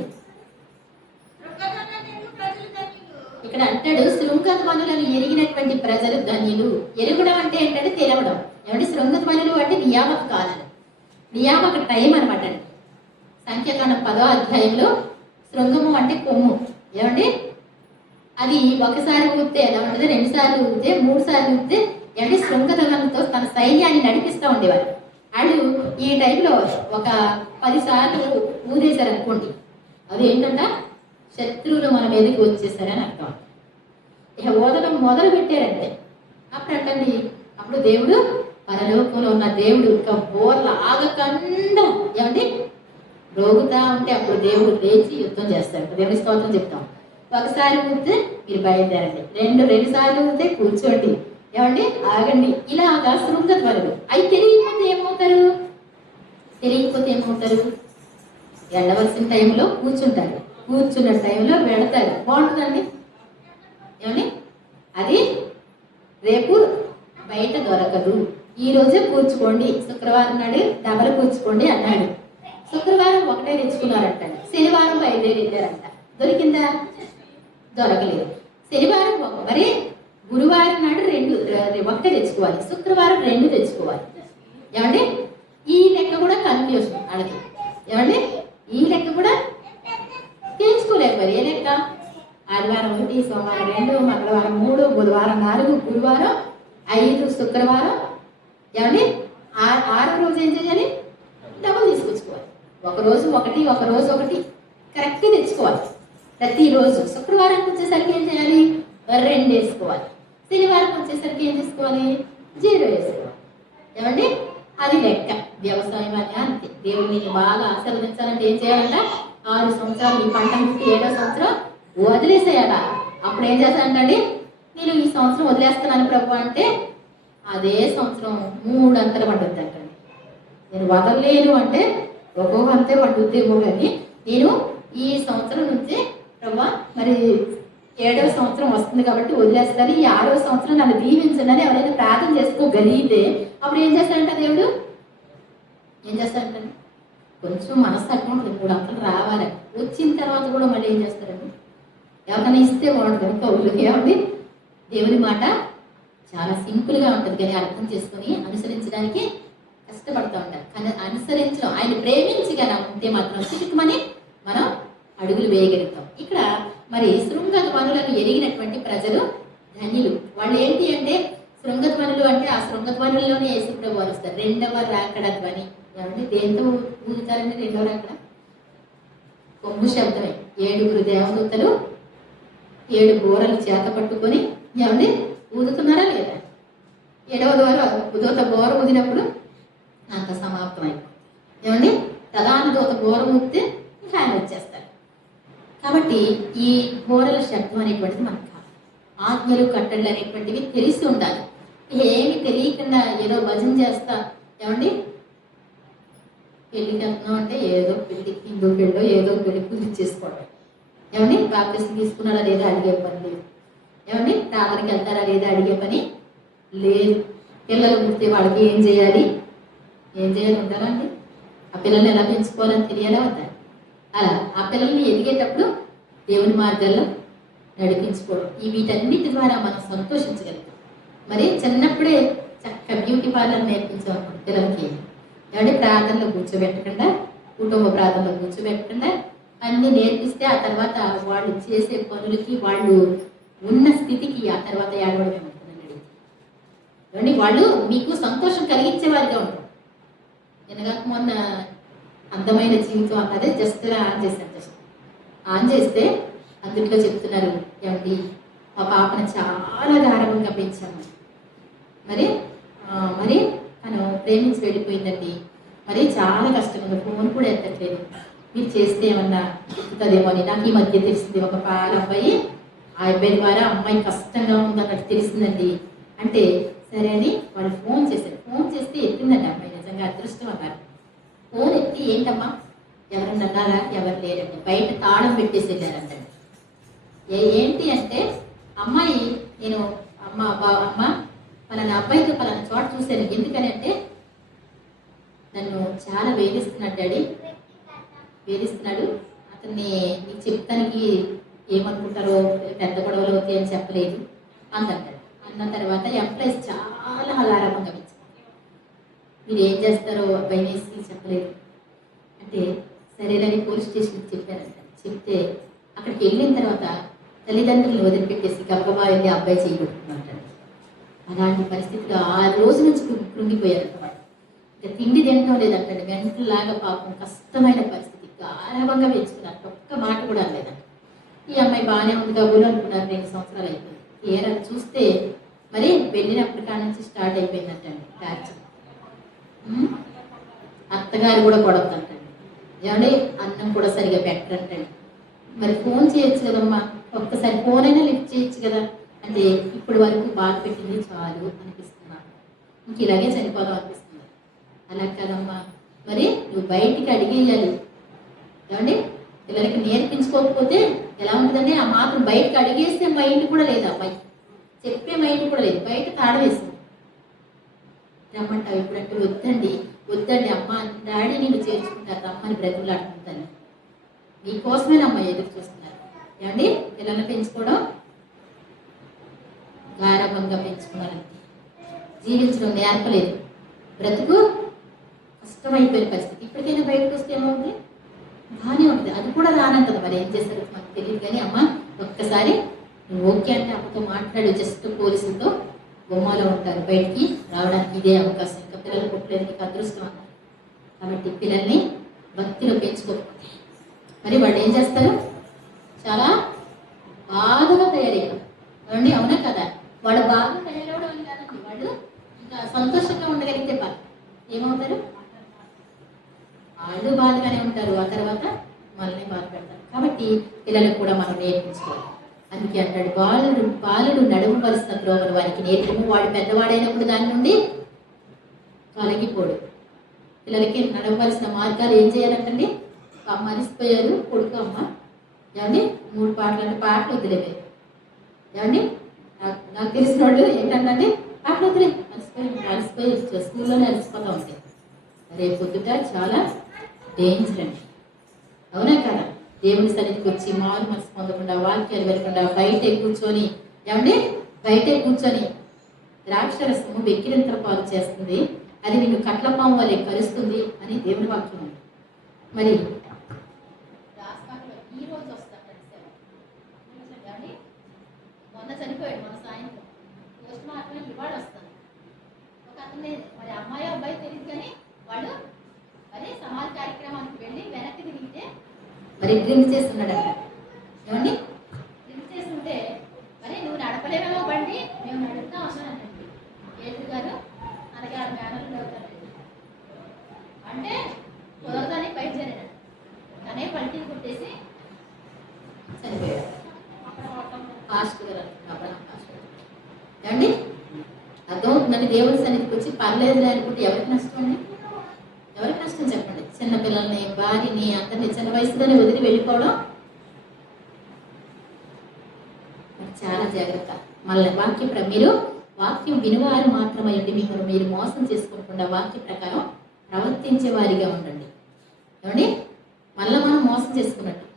ఇక్కడ అంటాడు, శృంగధ్వనులను ఎరిగినటువంటి ప్రజలు ధన్యులు. ఎరగడం అంటే ఏంటంటే తెలవడం. ఏమంటే శృంగధ్వనులు అంటే నియామక కాలాలు, నియామక టైం అనమాట అండి. సంఖ్యాకాండం 10వ అధ్యాయంలో శృంగము అంటే కొమ్ము. ఏమండి అది ఒకసారి ఊపితే ఎలా ఉంటుంది, 2 సార్లు ఊపితే 3 సార్లు ఊపితే ఏమంటే శృంగధ్వనులతో తన సైన్యాన్ని నడిపిస్తూ ఉండేవారు. వాళ్ళు ఈ టైంలో ఒక 10 సార్లు ఊదేశారు అనుకోండి, అది ఏంటంట శత్రువులు మన మీదకి వచ్చేసారని అర్థం. ఇక ఓదడం మొదలు పెట్టారంటే అప్పుడు అంటండి, అప్పుడు దేవుడు పరలోకంలో ఉన్న దేవుడు ఇంకా బోర్ల ఆగకుండా ఏమండి రోగుతా ఉంటే అప్పుడు దేవుడు లేచి యుద్ధం చేస్తాడు. దేవుని స్తోత్రం చెప్తాం. ఒకసారి ఊపితే మీరు బయలుదేరండి, 2 సార్లు ఊపితే కూర్చోండి, ఏమండి ఆగండి. ఇలాగా శృంగధ్వనులు. అవి తెలియకపోతే ఏమవుతారు? వెళ్ళవలసిన టైంలో కూర్చుంటారు, కూర్చున్న టైంలో వెళతారు. బాగుంటుందండి? ఏమండి అది రేపు బయట దొరకదు, ఈ రోజే కూర్చుకోండి. శుక్రవారం నాడు డబల్ కూర్చుకోండి అన్నాడు. శుక్రవారం ఒకటే తెచ్చుకున్నారంట, శనివారం బయలుదేరి వెళ్ళారంట. దొరికిందా? దొరకలేదు. శనివారం మరి గురువారం నాడు 2 ఒకటే తెచ్చుకోవాలి, శుక్రవారం 2 తెచ్చుకోవాలి. ఏమండి ఈ లెక్క కూడా కన్ఫ్యూజన్ అడగదు. ఏమండి ఈ లెక్క కూడా తెలుసుకోలేదు. మరి ఏ లెక్క? ఆదివారం 1, సోమవారం 2, మంగళవారం 3, బుధవారం 4, గురువారం 5, శుక్రవారం ఏమండి 6వ రోజు ఏం చేయాలి? డబుల్ తీసుకొచ్చుకోవాలి. ఒక రోజు ఒకటి కరెక్ట్ తెచ్చుకోవాలి ప్రతిరోజు. శుక్రవారానికి వచ్చేసరికి ఏం చేయాలి? 2 వేసుకోవాలి. శనివారం వచ్చేసరికి ఏం చేసుకోవాలి? 0 వేసుకోవాలి. ఏమండి అది లెక్క. వ్యవసాయం అని అంతే. దేవుడిని బాగా ఆశీర్వదించాలంటే ఏం చేయాలంట? 6 సంవత్సరాలు ఈ పంట 7వ సంవత్సరం వదిలేసేయాల. అప్పుడు ఏం చేస్తానంటండి, నేను ఈ సంవత్సరం వదిలేస్తున్నాను ప్రభు అంటే అదే సంవత్సరం 3 అంతలు పండుద్ది అంటండి. నేను వదలలేను అంటే ఒక్కొక్క అంతే పండుద్దేమో, కానీ నేను ఈ సంవత్సరం నుంచి ప్రభు మరి 7వ సంవత్సరం వస్తుంది కాబట్టి వదిలేస్తాను, ఈ 6వ సంవత్సరం నన్ను దీవించండి అని ఎవరైనా ప్రార్థన చేసుకోగలిగితే అప్పుడు ఏం చేస్తాడంట దేవుడు? ఏం చేస్తాడంటే కొంచెం మనస్తత్వం 3 అంతలు రావాలి. వచ్చిన తర్వాత కూడా మళ్ళీ ఏం చేస్తారండి? ఎవరైనా ఇస్తే బాగుంటుంది కౌలు. ఏమండి దేవుని మాట చాలా సింపుల్గా ఉంటుంది, కానీ అర్థం చేసుకొని అనుసరించడానికి కష్టపడుతూ ఉంటారు. కానీ అనుసరించడం, ఆయన ప్రేమించి కదా ఉంటే మాత్రం చిటికమని మనం అడుగులు వేయగలుగుతాం. ఇక్కడ మరి శృంగధ్వనులను ఎరిగినటువంటి ప్రజలు ధన్యులు. వాళ్ళు ఏంటి అంటే శృంగధ్వనులు అంటే ఆ శృంగధ్వనుల్లోనే యేసుప్రభు వారు వస్తారు. రెండవ రాకడ ధ్వని. ఏమంటే దేంతో ఊదుతారండి రెండవ రాకడ? కొమ్ము శబ్దమే. 7 దేవదూతలు 7 బోరలు చేత పట్టుకొని ఏమండి ఊదుతున్నారా లేదా? 7వ దూత బోర ఊదినప్పుడు అంత సమాప్తమైంది. ఏమండి ప్రధాన దూత బోర ఊదితే ఆయన వచ్చేస్తారు. కాబట్టి ఈ బోరల శబ్దం అనేటువంటిది మనకు కాదు. ఆజ్ఞలు కట్టడలు అనేటువంటివి తెలిసి ఉండాలి. ఏమి తెలియకుండా ఏదో భజన చేస్తా ఏమండి పెళ్లికి వెళ్తున్నాం అంటే ఏదో పెళ్లి హిందూ పెళ్ళో ఏదో పెళ్లి కుదిర్చేసుకోవడం. ఏమండి బాప్టిజం తీసుకున్నారా లేదా అడిగే పని లేదు. ఏమండి ప్రార్థనకి వెళ్తారా లేదా అడిగే పని లేదు. పిల్లలు పుడితే వాళ్ళకి ఏం చేయాలి ఉంటారా అండి? ఆ పిల్లల్ని ఎలా పెంచుకోవాలని తెలియాలా వద్దా? అలా ఆ పిల్లల్ని ఎదిగేటప్పుడు దేవుని మార్గాల్లో నడిపించుకోవడం. వీటన్నిటి ద్వారా మనం సంతోషించగలుగుతాం. మరి చిన్నప్పుడే చక్కగా బ్యూటీ పార్లర్ నేర్పించాం పిల్లలకి. ఏమంటే ప్రార్థనలో కూర్చోబెట్టకుండా, కుటుంబ ప్రార్థనలో కూర్చోబెట్టకుండా అన్నీ నేర్పిస్తే ఆ తర్వాత వాళ్ళు చేసే పనులకి వాళ్ళు ఉన్న స్థితికి ఆ తర్వాత ఏడవడం ఏమవుతుందండి? ఏమండి వాళ్ళు మీకు సంతోషం కలిగించేవారిగా ఉంటారు. ఎనగా మొన్న అందమైన జీవితం అన్నదే జస్ట్ ఆన్ చేశాను. ఆన్ చేస్తే అందులో చెప్తున్నారు ఏమండి మా పాపను చాలా గాఢంగా పెంచాము. మరి తను ప్రేమించి వెళ్ళిపోయిందండి. మరి చాలా కష్టంగా ఫోన్ కూడా ఎత్తట్లేదు. మీరు చేస్తే ఏమన్నా ఎత్తుతుందేమో అని నాకు ఈ మధ్య తెలిసింది. ఒక పాల అబ్బాయి ఆ అబ్బాయి ద్వారా అమ్మాయి కష్టంగా ఉందన్నట్టు తెలిసిందండి. అంటే సరే అని వాళ్ళు ఫోన్ చేశారు. ఫోన్ చేస్తే ఎత్తిందండి అమ్మాయి. నిజంగా అదృష్టం అన్నారు. ఫోన్ ఎత్తి ఏంటమ్మా ఎవరన్నా అన్నారా? ఎవరు లేరండి. బయట తాళం పెట్టేసి వెళ్ళారంటండి. ఏంటి అంటే అమ్మాయి నేను అమ్మ పలానా అబ్బాయితో పలానా చోట చూశాను. ఎందుకని అంటే నన్ను చాలా వేధిస్తున్నాడు డాడీ, వేధిస్తున్నాడు. అతన్ని నీకు చెప్తానికి ఏమనుకుంటారో పెద్ద గొడవలు అవుతాయి అని చెప్పలేదు అందంటాడు. అన్న తర్వాత ఎంప్లాయీస్ చాలా అలారంభంగా పెంచారు. మీరు ఏం చేస్తారో భయమేసి చెప్పలేదు అంటే సరేనని పోలీస్ స్టేషన్కి చెప్పారంట. చెప్తే అక్కడికి వెళ్ళిన తర్వాత తల్లిదండ్రులను వదిలిపెట్టేసి గర్భమా వెళ్ళి అబ్బాయి చేయబడుతున్నట్టండి. అలాంటి పరిస్థితిలో ఆ రోజు నుంచి కృంగిపోయారు అన్నమాట. ఇంకా తిండి తినడం లేదంటండి. వెంటలాగా పాపం కష్టమైన పరిస్థితి. గారాభంగా పెంచుకున్నారు. ఒక్క మాట కూడా లేదంట. ఈ అమ్మాయి బాగానే ఉంది కాబోలు అనుకున్నారు. 2 సంవత్సరాలు అయిపోయింది. ఏరని చూస్తే మరి వెళ్ళినప్పటి కాడ నుంచి స్టార్ట్ అయిపోయిందంటండి టార్చర్. అత్తగారు కూడా కొడతంటండి. ఏమంటే అన్నం కూడా సరిగా పెట్టరంటండి. మరి ఫోన్ చేయొచ్చు కదమ్మా, ఒక్కసారి ఫోన్ అయినా లిఫ్ట్ చేయొచ్చు కదా అంటే ఇప్పటి వరకు బాధ పెట్టింది చాలు అనిపిస్తున్నాను. ఇంక ఇలాగే చనిపోదాం అనిపిస్తుంది. అలా కదమ్మా, మరి నువ్వు బయటికి అడిగేయాలి. ఏమండి పిల్లలకి నేర్పించుకోకపోతే ఎలా ఉంటుందంటే ఆ మాత్రం బయటకు అడిగేస్తే మైండ్ కూడా లేదు. అబ్బాయి చెప్పే మైండ్ కూడా లేదు. బయట తాడ వేసింది. రమ్మంటావు ఇప్పుడంటే వద్దండి అమ్మ డాడీ నేను చేర్చుకుంటారు రమ్మని బ్రతులాడుకుంటాను. మీకోసమే అమ్మ ఎదురు చూస్తున్నారు. ఏమండి పిల్లల్ని పెంచుకోవడం గారాభంగా పెంచుకున్నారంటే జీవించడం నేర్పలేదు. బ్రతుకు కష్టమైపోయిన పరిస్థితి. ఇప్పటికైనా బయటకు వస్తే ఏమవుతుంది? బాగానే ఉంటుంది. అది కూడా రానంటది. మరి ఏం చేస్తారు మనకు తెలియదు. కానీ అమ్మ ఒక్కసారి నువ్వు ఓకే అంటే అమ్మతో మాట్లాడు. జస్ట్ పోలీసులతో బొమ్మలో ఉంటారు. బయటికి రావడానికి ఇదే అవకాశం. ఇంకా పిల్లలు పుట్టలేదు, నీకు అదృష్టం అన్నారు. కాబట్టి పిల్లల్ని భక్తిలో పెంచుకోకపోతే మరి వాళ్ళు ఏం చేస్తారు? చాలా బాధగా తయారయ్యారు. ఏమండి అవునా కదా? వాళ్ళు బాగా తయారవడం అని కాదండి. వాళ్ళు ఇంకా సంతోషంగా ఉండగలిగితే బాధ ఏమవుతారు? వాళ్ళు బాధగానే ఉంటారు. ఆ తర్వాత మనల్ని బాధ పెడతారు. కాబట్టి పిల్లలకు కూడా మనం నేర్పించుకోవాలి. అందుకే అంటాడు బాలుడు నడుమవలసిన త్రోవను వారికి నేర్పము, వాడు పెద్దవాడైనప్పుడు దాని నుండి తొలగిపోడు. పిల్లలకి నడవలసిన మార్గాలు ఏం చేయాలంటండి? మరిసిపోయారు కొడుకు అమ్మ. ఏమండి 3 పాటలు అంటే పాటలు వదిలేవే. ఏమండి నాకు తెలిసిన వాళ్ళు ఏంటంటే పాటలు వదిలే అలసిపోయి స్కూల్లోనే అలసిపోతూ ఉంటాయి. రేపు పొద్దుట చాలా డేంజర్ అండి. అవునా కదా? దేవుని సన్నిధికి వచ్చి మారు మనసు పొందకుండా, వాక్యాలు వెళ్ళకుండా బయటే కూర్చొని ద్రాక్షరసము వెక్కిరింతల పాలు చేస్తుంది, అది నిన్ను కట్లపాము వలె కలుస్తుంది అని దేవుని వాక్యం ఉంది. మరి ఈ రోజు వస్తాడు మొన్న చనిపోయాడు. మన సాయంత్రం పోస్ట్ మార్టం రివార్డ్ వస్తుంది. ఒక అతను మరి అమ్మాయి అబ్బాయి తెలియదు కానీ వాడు మరి సమాజ కార్యక్రమానికి వెళ్ళి వెనక్కి తిరిగితే మరి డ్రింక్ చేస్తున్నాడంట. ఏమండి డ్రింక్ చేస్తుంటే మరి నువ్వు నడపలేమో బండి, మేము నడుపుతాం వస్తానండి ఏజు గారు అలాగే ఆ బ్యానర్లు నడుపుతానండి అంటే కుదరదని బయట జరిగాడు. తనే పల్టీలు కొట్టేసి చనిపోయాడు. పాస్టర్ గారు ఏమండి అర్థమవుతుందండి. దేవుడి సన్నిధికి వచ్చి పర్లేదు అనుకుంటే ఎవరికి నష్టం అండి? ఎవరికి నష్టం చెప్పండి? చిన్న పిల్లల్ని భార్యని అందరినీ చిన్న వయసులోనే వదిలి వెళ్ళిపోవడం చాలా జాగ్రత్త. మళ్ళీ మీరు వాక్యం వినివారు మాత్రమై ఉండి మిమ్మల్ని మీరు మోసం చేసుకోకుండా వాక్య ప్రకారం ప్రవర్తించే వారిగా ఉండండి. ఏమండి మళ్ళీ మనం మోసం చేసుకున్నట్టు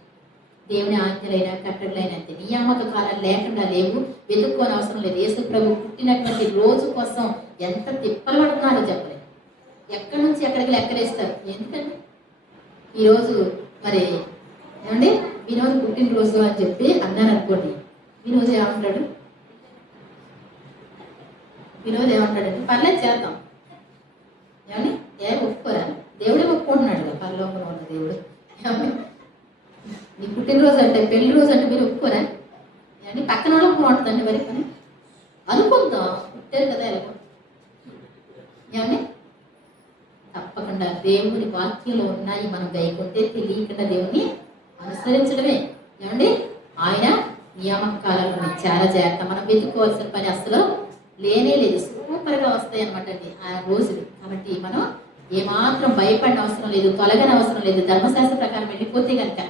దేవుని ఆజ్ఞలైనా కట్టడలైనా అంతే నియామక కాలం లేకుండా లేవు, వెతుక్కోని అవసరం లేదు. యేసు ప్రభు పుట్టినటువంటి రోజు కోసం ఎంత తిప్పలు పడుతున్నారో చెప్పలేదు. ఎక్కడి నుంచి ఎక్కడికి లెక్కలేస్తారు. ఎందుకండి ఈరోజు మరి ఏమండి వినోద్ పుట్టినరోజు అని చెప్పి అన్నాను అనుకోండి, వినోద్ ఏమంటాడు? వినోద్ ఏమంటాడండి? పర్లేదు చేద్దాం. ఏమని ఒప్పుకోరా? దేవుడే ఒప్పుకుంటున్నాడు. పరలోకంలో ఉన్న దేవుడు నీ పుట్టినరోజు అంటే పెళ్లి రోజు అంటే మీరు ఒప్పుకోరా? ఏమండి పక్కన వాళ్ళకి బాగుంటుందండి మరి పని అనుకుందాం. పుట్టారు కదా ఎలా ఏమండి తప్పకుండా దేవుని వాక్యంలో ఉన్నాయి. మనం గైకుంటే తెలియకుండా దేవుని అనుసరించడమే. ఏమండి ఆయన నియామక కాలంలో చాలా జాగ్రత్త. మనం వెతుక్కోవాల్సిన పని అసలు లేనే లేదు. సూపర్గా వస్తాయి అనమాట అండి ఆ రోజులు. కాబట్టి మనం ఏమాత్రం భయపడిన అవసరం లేదు, తొలగని అవసరం లేదు. ధర్మశాస్త్ర ప్రకారం వెళ్ళిపోతే కనుక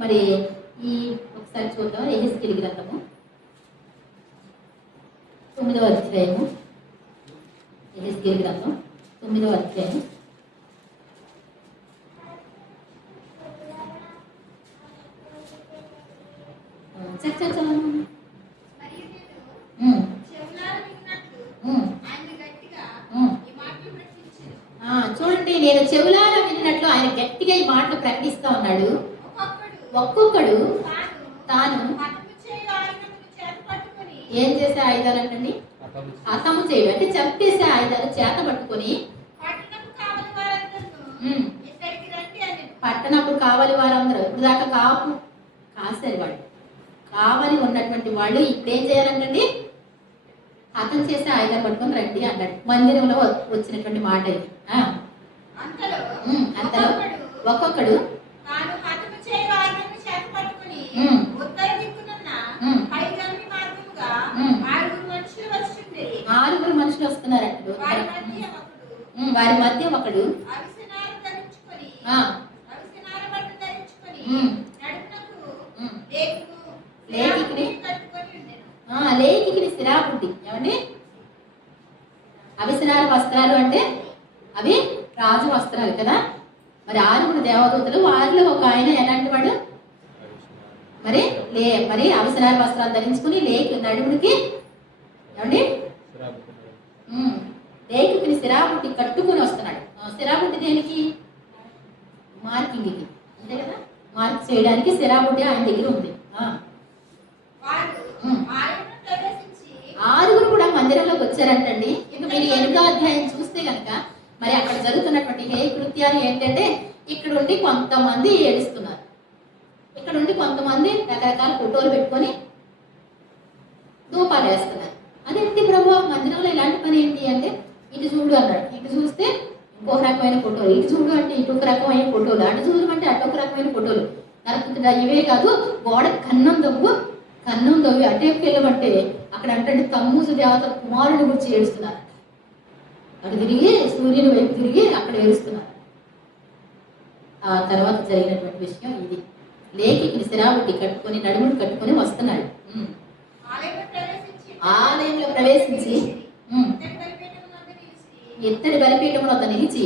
మరి ఈ ఒకసారి చూద్దాం. యెహెజ్కేలు గ్రంథము 9వ అధ్యాయము. యెహెజ్కేలు గ్రంథం 9వ అధ్యాయం చూడండి, నేను చెవులారా విన్నట్లు ఆయన గట్టిగా ఈ మాటలు ప్రకటిస్తా ఉన్నాడు. ఒక్కొక్కడు తాను ఏం చేసే ఆయుధాలు అంటండి? హతము చేయడం అంటే చంపేసే ఆయుధాలు చేత పట్టుకొని పట్టణప్పుడు కావాలి వారందరూ. ఇప్పుడు దాకా కాపు కాసారు వాళ్ళు, కావాలి ఉన్నటువంటి వాళ్ళు ఇప్పుడు ఏం చేయాలంటండి? హతం చేసే ఆయుధాలు పట్టుకొని రండి అన్నాడు. మందిరంలో వచ్చినటువంటి మాట ఇది. అంతలో ఒక్కొక్కడు ఆరుగురు మనుషులు వస్తున్నారంట. వారి మధ్య ఒకడు లేఖికిని సిరాబుడ్డి. ఏమండి అవిసనార వస్త్రాలు అంటే అవి రాజు వస్త్రాలు కదా. మరి ఆరుగురు దేవదూతలు, వారిలో ఒక ఆయన ఎలాంటి వాడు? మరి అవిసనార వస్త్రాలు ధరించుకుని నడుముడికి ఏమండి లేఖికిని సిరాబుడ్డి కట్టుకుని వస్తున్నాడు. సిరాబుడ్డి దేనికి? మార్కింగ్కి అంతే కదా. మార్క్ చేయడానికి సిరాబుడ్డి ఆయన దగ్గర ఉంది. ఆరుగురు కూడా మందిరంలోకి వచ్చారంటండి. ఇక మీరు 8వ అధ్యాయం చూస్తే కనుక మరి అక్కడ జరుగుతున్నటువంటి హే కృత్యాలు ఏంటంటే ఇక్కడ ఉండి కొంతమంది ఏడుస్తున్నారు, ఇక్కడ ఉండి కొంతమంది రకరకాల ఫోటోలు పెట్టుకొని ధూపాలు వేస్తున్నారు. అదేంటి ప్రభు మందిరంలో ఇలాంటి పని ఏంటి అంటే, ఇటు చూడు అన్నాడు. ఇటు చూస్తే ఇంకొక రకమైన ఫోటోలు, ఇటు చూడు అంటే ఇటు ఒక రకమైన ఫోటోలు, అటు చూడమంటే అటు ఒక రకమైన ఫోటోలు. నరకుతుడా ఇవే కాదు, గోడ కన్నం దవ్వి అటేపుకి వెళ్ళమంటే అక్కడ అంటే తమ్మూసు దేవత కుమారుని గురించి ఏడుస్తున్నారు. అటు తిరిగి సూర్యుని వైపు తిరిగి అక్కడ ఏడుస్తున్నారు. ఆ తర్వాత జరిగినటువంటి విషయం ఇది. లేఖికిని సిరాబుట్టి కట్టుకొని నడుముడు కట్టుకొని వస్తున్నాడు. ఆలయంలో ప్రవేశించి ఎత్తడి బలిపీఠం వద్ద నిలిచి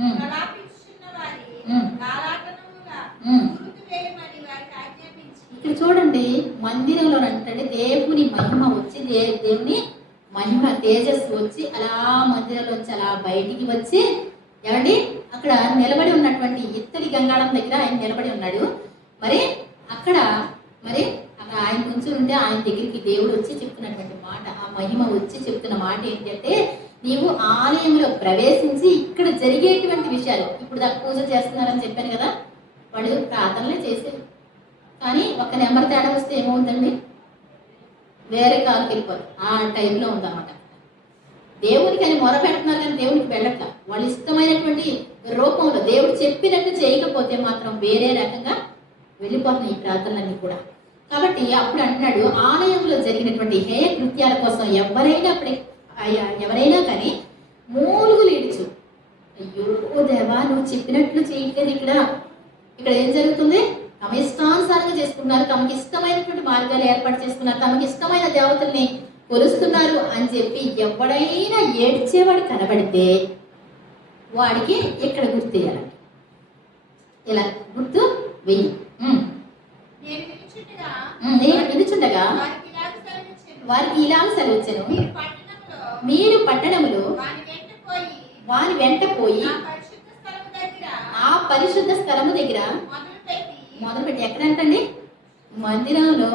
ఉమ్, ప్రలాపించుచున్న వారి ఉమ్, కాలాటనముల ఉమ్. గుర్తు వేయమని వారికి ఆజ్ఞాపించి ఇక్కడ చూడండి, మందిరంలో అంటే దేవుని మహిమ వచ్చి దేవుని మహిమ తేజస్సు వచ్చి అలా మందిరంలోంచి అలా బయటికి వచ్చి, ఏమండి అక్కడ నిలబడి ఉన్నటువంటి ఇత్తడి గంగాళం దగ్గర ఆయన నిలబడి ఉన్నాడు. మరి అక్కడ మరి అక్కడ ఆయన కూర్చుని ఉంటే ఆయన దగ్గరికి దేవుడు వచ్చి చెప్తున్నటువంటి మాట, ఆ మహిమ వచ్చి చెప్తున్న మాట ఏంటంటే, నీవు ఆలయంలో ప్రవేశించి ఇక్కడ జరిగేటువంటి విషయాలు, ఇప్పుడు దాకా పూజ చేస్తున్నారని చెప్పాను కదా, వాడు ప్రార్థనలే చేసేది. కానీ ఒక నెంబర్ తేడా వస్తే ఏమవుతుందండి, వేరే కాలుకి వెళ్ళిపోదు. ఆ టైంలో ఉందన్నమాట. దేవునికి అని మొర పెడుతున్నారు కానీ దేవునికి వెళ్ళట్ల. వాళ్ళు ఇష్టమైనటువంటి రూపంలో దేవుడు చెప్పినట్టు చేయకపోతే మాత్రం వేరే రకంగా వెళ్ళిపోతున్నాయి ఈ ప్రార్థనలన్నీ కూడా. కాబట్టి అప్పుడు అంటున్నాడు, ఆలయంలో జరిగినటువంటి హేయ కృత్యాల కోసం ఎవరైనా కానీ మూలుగులు ఇడుచు. అయ్యో దేవా, నువ్వు చెప్పినట్లు చేయట్లేదు. ఇక్కడ ఏం జరుగుతుంది? తమ ఇష్టానుసారంగా చేసుకున్నారు, తమకి ఇష్టమైనటువంటి మార్గాలు ఏర్పాటు చేసుకున్నారు, తమకి ఇష్టమైన దేవతల్ని కొలుస్తున్నారు అని చెప్పి ఎవడైనా ఏడ్చేవాడు కనబడితే వాడికి ఇక్కడ గుర్తు వేయాలి. ఇలా గుర్తు వెయ్యి. నేను వినుచుండగా వారికి ఇలాగ సెలవిచ్చాను, మీరు పట్టణములో వారి వెంట పోయి ఆ పరిశుద్ధ స్థలము దగ్గర మొదలుపెట్టి, ఎక్కడంటండి? మందిరంలో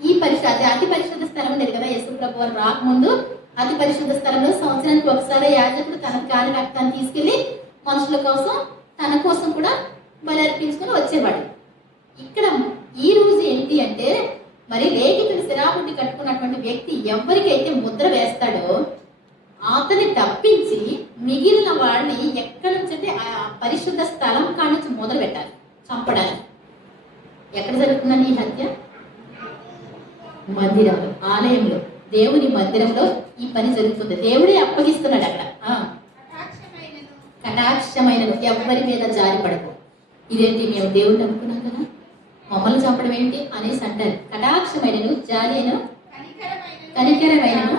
ఈ అతి పరిశుద్ధ స్థలం ఉండేది కదా. యేసు ప్రభు వారు రాకముందు అతి పరిశుద్ధ స్థలంలో సంవత్సరానికి ఒకసారి యాజకుడు తనకు కాని రక్తాన్ని తీసుకెళ్లి మనుషుల కోసం, తన కోసం కూడా బలి అర్పించుకొని వచ్చేవాడు. ఇక్కడ ఈ రోజు ఏంటి అంటే, మరి లేఖికుని శిరాబుడ్డి కట్టుకున్నటువంటి వ్యక్తి ఎవరికైతే ముద్ర వేస్తాడో అతన్ని తప్పించి మిగిలిన వాళ్ళని ఎక్కడి నుంచి అంటే ఆ పరిశుద్ధ స్థలం కాడి నుంచి మొదలు పెట్టాలి చంపడానికి. ఎక్కడ జరుగుతుందని ఈ హత్య? మందిరంలో, ఆలయంలో, దేవుని మందిరంలో ఈ పని జరుగుతుంది. దేవుడే అప్పగిస్తున్నాడు అక్కడ. కటాక్షమైనను, ఎవరి మీద జారి పడకు. ఇదేంటి, మేము దేవుడిని అనుకున్నాం కదా, మమ్మల్ని చంపడం ఏంటి అనేసి అంటారు. కటాక్షమైనను, జారి అయిన, కనికరమైనను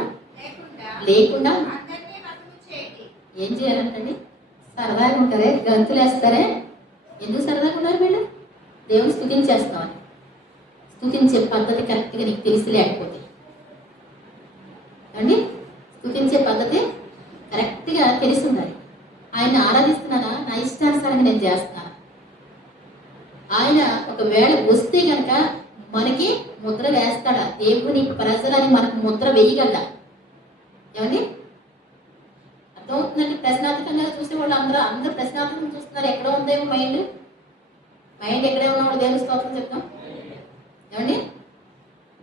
లేకుండా ఏం చేయాలంటండి? సరదాగా ఉంటారే, గంతులు వేస్తారే. ఎందుకు సరదాగా ఉన్నారు వీళ్ళు? దేవుని స్తుతించేస్తామని. స్తుతించే పద్ధతి కరెక్ట్గా నీకు తెలిసి లేకపోతే అండి, స్తుతించే పద్ధతి కరెక్ట్గా తెలిసి ఉండాలి. ఆయన ఆరాధిస్తున్నానా, నా ఇష్టానుసారంగా నేను చేస్తున్నాను. ఆయన ఒకవేళ వస్తే కనుక మనకి ముద్ర వేస్తాడా? దేవుని ప్రజలని మనకు ముద్ర వేయగలడా? ఏమండి అర్థమవుతుందండి? ప్రశ్నార్థకంగా చూసే వాళ్ళు అందరూ ప్రశ్నార్థకంగా చూస్తున్నారు. ఎక్కడో ఉందేమో మైండ్ ఎక్కడే ఉన్నవాడు దేవుని స్తోత్రం చెప్తాం. ఏమండి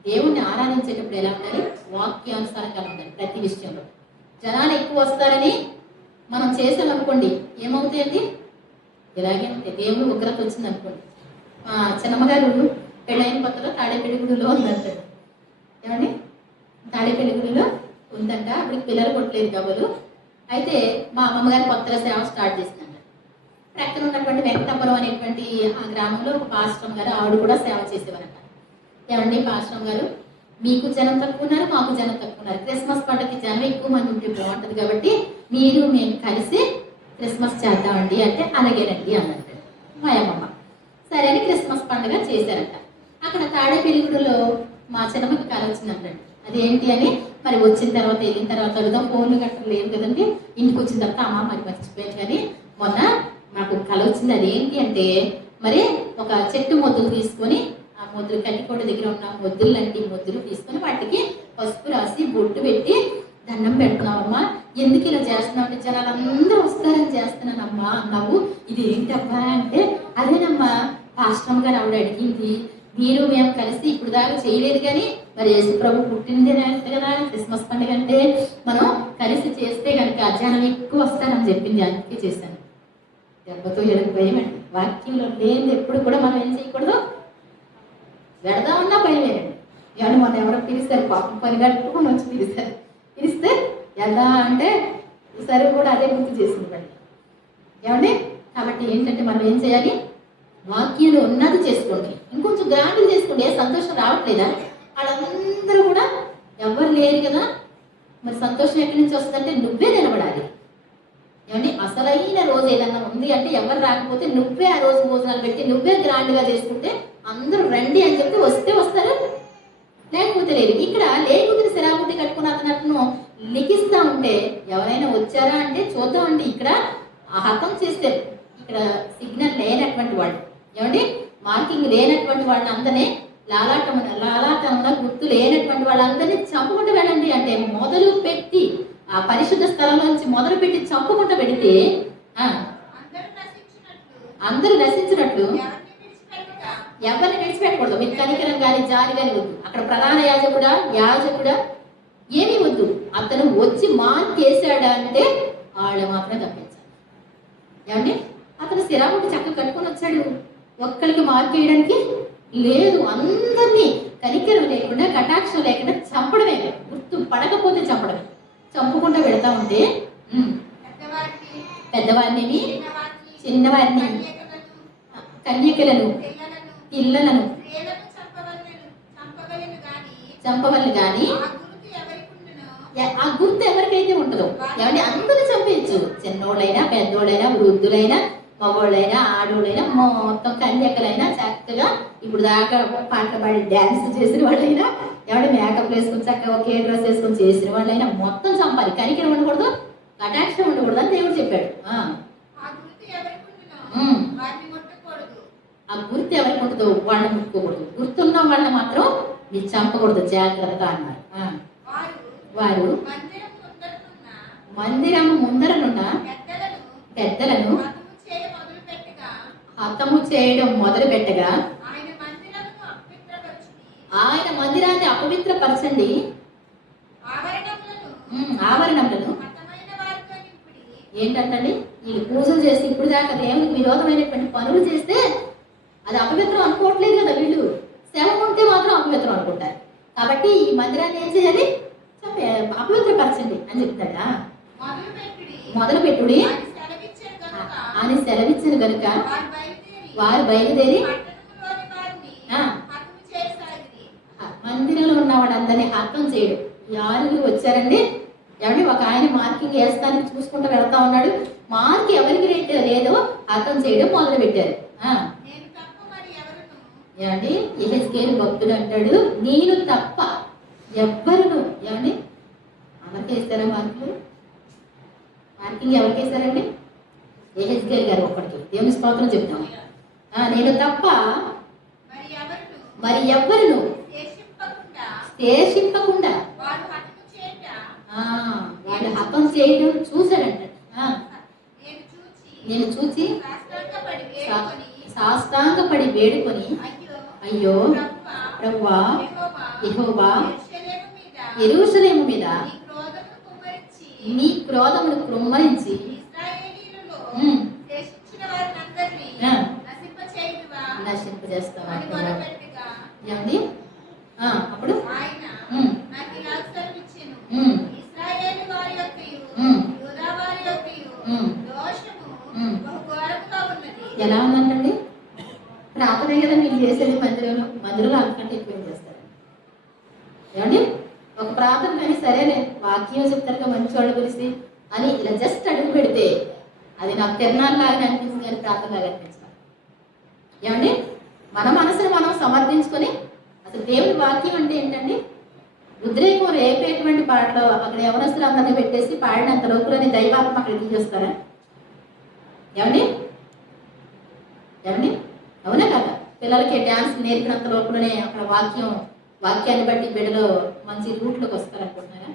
దేవుణ్ణి ఆరాధించేటప్పుడు ఎలా ఉండాలి? వాక్యానుసారంగా ఉండాలి. ప్రతి విషయంలో జనాలు ఎక్కువ వస్తారని మనం చేసామనుకోండి, ఏమవుతాయండి? ఇలాగే ఉంటాయి. దేవుని ఉగ్రత వచ్చింది అనుకోండి. చిన్నమ్మగారు పెళ్ళైన కొత్తలో తాడేపెళ్ళిగూడులో ఉందంటాడు. ఏమండి తాడేపెళ్ళిగూడులో ఉందంట. అప్పటికి పిల్లలు కొట్టలేదు కాబోలు. అయితే మా అమ్మమ్మగారు కొత్తగా సేవ స్టార్ట్ చేసిందంట. ప్రక్కన ఉన్నటువంటి వెంకటాపురం అనేటువంటి ఆ గ్రామంలో ఒక పాస్టమ్ గారు, ఆవిడ కూడా సేవ చేసేవారంట. ఏమండి పాస్టమ్ గారు, మీకు జనం తక్కువ ఉన్నారు, మాకు జనం తక్కువ ఉన్నారు. క్రిస్మస్ పండుగకి జనం ఎక్కువ మంది ఉంటే బాగుంటుంది కాబట్టి మేము కలిసి క్రిస్మస్ చేద్దామండి అంటే, అలాగేనండి అన్నట్టు మా అమ్మమ్మ. సరే అని క్రిస్మస్ పండుగ చేశారంట. అక్కడ తాడేపెళ్ళిగూడలో మా చిన్నమ్మకి కళ వచ్చిందంటండి. అదేంటి అని మరి వచ్చిన తర్వాత వెళ్ళిన తర్వాత అడుగుదాం, ఫోన్లు గట్రా లేవు కదండి. ఇంటికి వచ్చిన తర్వాత అమ్మ మరి మర్చిపోయాను కానీ మొన్న నాకు కళ వచ్చింది. అదేంటి అంటే, మరి ఒక చెట్టు మొద్దులు తీసుకొని, ఆ మొద్దులు కట్టికోట దగ్గర ఉన్న మొద్దులు తీసుకొని వాటికి పసుపు రాసి బొట్టు పెట్టి దండం పెడుతున్నావమ్మా. ఎందుకు ఇలా చేస్తున్నావు అంటే, జనాలు అందరూ వస్తారని చేస్తున్నానమ్మా అన్నావు. ఇది ఏంటబ్బా అంటే, అదేనమ్మా పాస్టమ్ గారు ఆవిడ అడిగింది, మీరు మేము కలిసి ఇప్పుడు దాకా చేయలేదు కానీ మరి యేసు ప్రభు పుట్టిందే కదా క్రిస్మస్ పండుగ అంటే, మనం కలిసి చేస్తే కనుక జనం ఎక్కువ వస్తారని చెప్పింది, అందుకే చేశాను. దెబ్బతో ఎడకు భయం అండి. వాక్యంలో లేని ఎప్పుడు కూడా మనం ఏం చేయకూడదు, వెడదామన్నా భయమేనండి. ఏమన్నా మొన్న ఎవరో పిలుస్తారు, పాపం పని కట్టుకొని వచ్చి పిలిస్తే ఎలా అంటే సరే కూడా అదే గుర్తు చేసింది పని. ఏమండి కాబట్టి ఏంటంటే మనం ఏం చేయాలి? వాక్యంలో ఉన్నది చేసుకోండి, ఇంకొంచెం గ్రాండ్గా చేసుకోండి. ఏ సంతోషం రావట్లేదా? వాళ్ళందరూ కూడా ఎవరు లేరు కదా, మరి సంతోషం ఎక్కడి నుంచి వస్తుందంటే నువ్వే నిలబడాలి. ఏమండి అసలైన రోజు ఏదన్నా ఉంది అంటే ఎవరు రాకపోతే నువ్వే ఆ రోజు భోజనాలు పెట్టి నువ్వే గ్రాండ్గా చేసుకుంటే అందరూ రండి అని చెప్పి వస్తే వస్తారు, లేకపోతే లేదు. ఇక్కడ లేకపోతే శరాబుద్ధి కట్టుకుని అతను లిఖిస్తా ఉంటే ఎవరైనా వచ్చారా అంటే చూద్దామండి. ఇక్కడ ఆ హతం చేస్తే ఇక్కడ సిగ్నల్ లేనటువంటి వాళ్ళు, ఏమండి మార్కింగ్ లేనటువంటి వాళ్ళని అందరినీ లాలాటంగా గుర్తు లేనటువంటి వాళ్ళందరినీ చంపుకుంటూ వెళ్ళండి అంటే మొదలు పెట్టి ఆ పరిశుద్ధ స్థలంలోంచి మొదలు పెట్టి చంపుకుంటూ పెడితే అందరూ నశించినట్లు ఎవరిని విడిచిపెట్టకూడదు. మీకు కనికరం కానీ జాలి కానీ వద్దు. అక్కడ ప్రధాన యాజకుడా ఏమీ వద్దు. అతను వచ్చి మార్కేసాడా అంటే వాళ్ళు మాత్రమే తప్పించాలి. ఏమండి అతను శిరాముడి చక్కగా కట్టుకొని వచ్చాడు, ఒక్కరికి మార్కేయడానికి లేదు. అందరినీ కనికరం లేకుండా కటాక్షం లేకుండా చంపడమే, గుర్తు పడకపోతే చంపడమే. చంపుకుంటూ వెళతా ఉంటే పెద్దవారిని చిన్నవారిని కన్యకలను పిల్లలను చంపవల్ని కానీ ఆ గుర్తు ఎవరికైతే ఉంటుందో ఏమంటే అందరూ చంపేయచ్చు. చిన్నోళ్ళైనా పెద్దోళ్ళైనా వృద్ధులైనా మగోళ్ళైనా ఆడోళ్ళైనా మొత్తం కన్యకలైనా చక్కగా ఇప్పుడు దాకా పాటలు పాడి డ్యాన్స్ చేసిన వాళ్ళైనా ఎవడ మేకప్ వేసుకుని చక్కగా ఒకే డ్రెస్ వేసుకొని చేసిన వాళ్ళైనా మొత్తం చంపాలి. కనికరం ఉండకూడదు, కటాక్షం ఉండకూడదు అని దేవుడు చెప్పాడు. ఆ గుర్తు ఎవరికి ఉంటుందో వాళ్ళని ముట్టుకోకూడదు, గుర్తున్న వాళ్ళని మాత్రం మీరు చంపకూడదు, జాగ్రత్త అన్నారు. వారు మందిరం ముందరనున్న పెద్దలను హతము చేయడం మొదలు పెట్టగా ఆయన మందిరాన్ని అపవిత్రపరచండి, ఆవరణములను ఏంటంటండి ఈ పూజలు చేసి ఇప్పుడు దాకా దేవునికి విరోధమైనటువంటి పనులు చేస్తే అది అపవిత్రం అనుకోవట్లేదు కదా వీళ్ళు. శవం ఉంటే మాత్రం అపవిత్రం అనుకుంటారు. కాబట్టి ఈ మందిరాన్ని ఏం చేయాలి, అపవిత్రపరచండి అని చెప్తాడా. మొదలు పెట్టుడి అని సెలవిచ్చారు కనుక వారు బయలుదేరి మందిరంలో ఉన్న వాళ్ళందరినీ హతం చేయడం. యారులు వచ్చారండి ఏమండి, ఒక ఆయన మార్కింగ్ వేస్తానికి చూసుకుంటూ వెళ్తా ఉన్నాడు. మార్క్ ఎవరికి లేదో హతం చేయడం మొదలు పెట్టారు. ఏమండి యెహెజ్కేలు భక్తుడు అంటాడు, నేను తప్ప ఎవ్వరును. ఏమండి అందరికి వేస్తారా మార్కింగ్ ఎవరికి వేస్తారండి? యెహెజ్కేలు గారు ఒక్కడికి. దేవుని స్తోత్రం చెప్తాం. నేను తప్ప మరి ఎవ్వరును శేషింపకుండా వాళ్ళు హతం చేయడం చూశాడంట. నేను చూచి సాష్టాంగపడి వేడుకొని అయ్యో ప్రభువా యెహోవా యెరూషలేము మీద నీ క్రోధమును కృమ్మరించి నశింపజేస్తావా ఏమండి. అప్పుడు ఎలా ఉందంటండి ప్రార్థన కదా మీరు చేసేది మందిరంలో అంతకంటే ఎక్కువ చేస్తారు. ఏమండి ఒక ప్రార్థన కానీ సరేలే వాక్యం చెప్తారుగా మంచి వాళ్ళు పిలిచి అని ఇలా జస్ట్ అడుగు పెడితే అది నాకు తిరణాలాగా అనిపిస్తుంది కానీ ప్రార్థనలాగా అనిపించాలి. ఏమండి మన మనసును మనం సమర్థించుకొని అసలు దేవుడి వాక్యం అంటే ఏంటండి, ఉద్రేకం రేపేటువంటి పాటలో అక్కడ యవనస్తులు అందరినీ పెట్టేసి పాడినంత లోపులని దైవాత్మ అక్కడ తీసేస్తారా? ఏమండి ఏమండి అవునా కదా? పిల్లలకి డ్యాన్స్ నేర్పినంత లోపులనే అక్కడ వాక్యాన్ని బట్టి బిడ్డలో మంచి రూట్లోకి వస్తారనుకుంటున్నారా?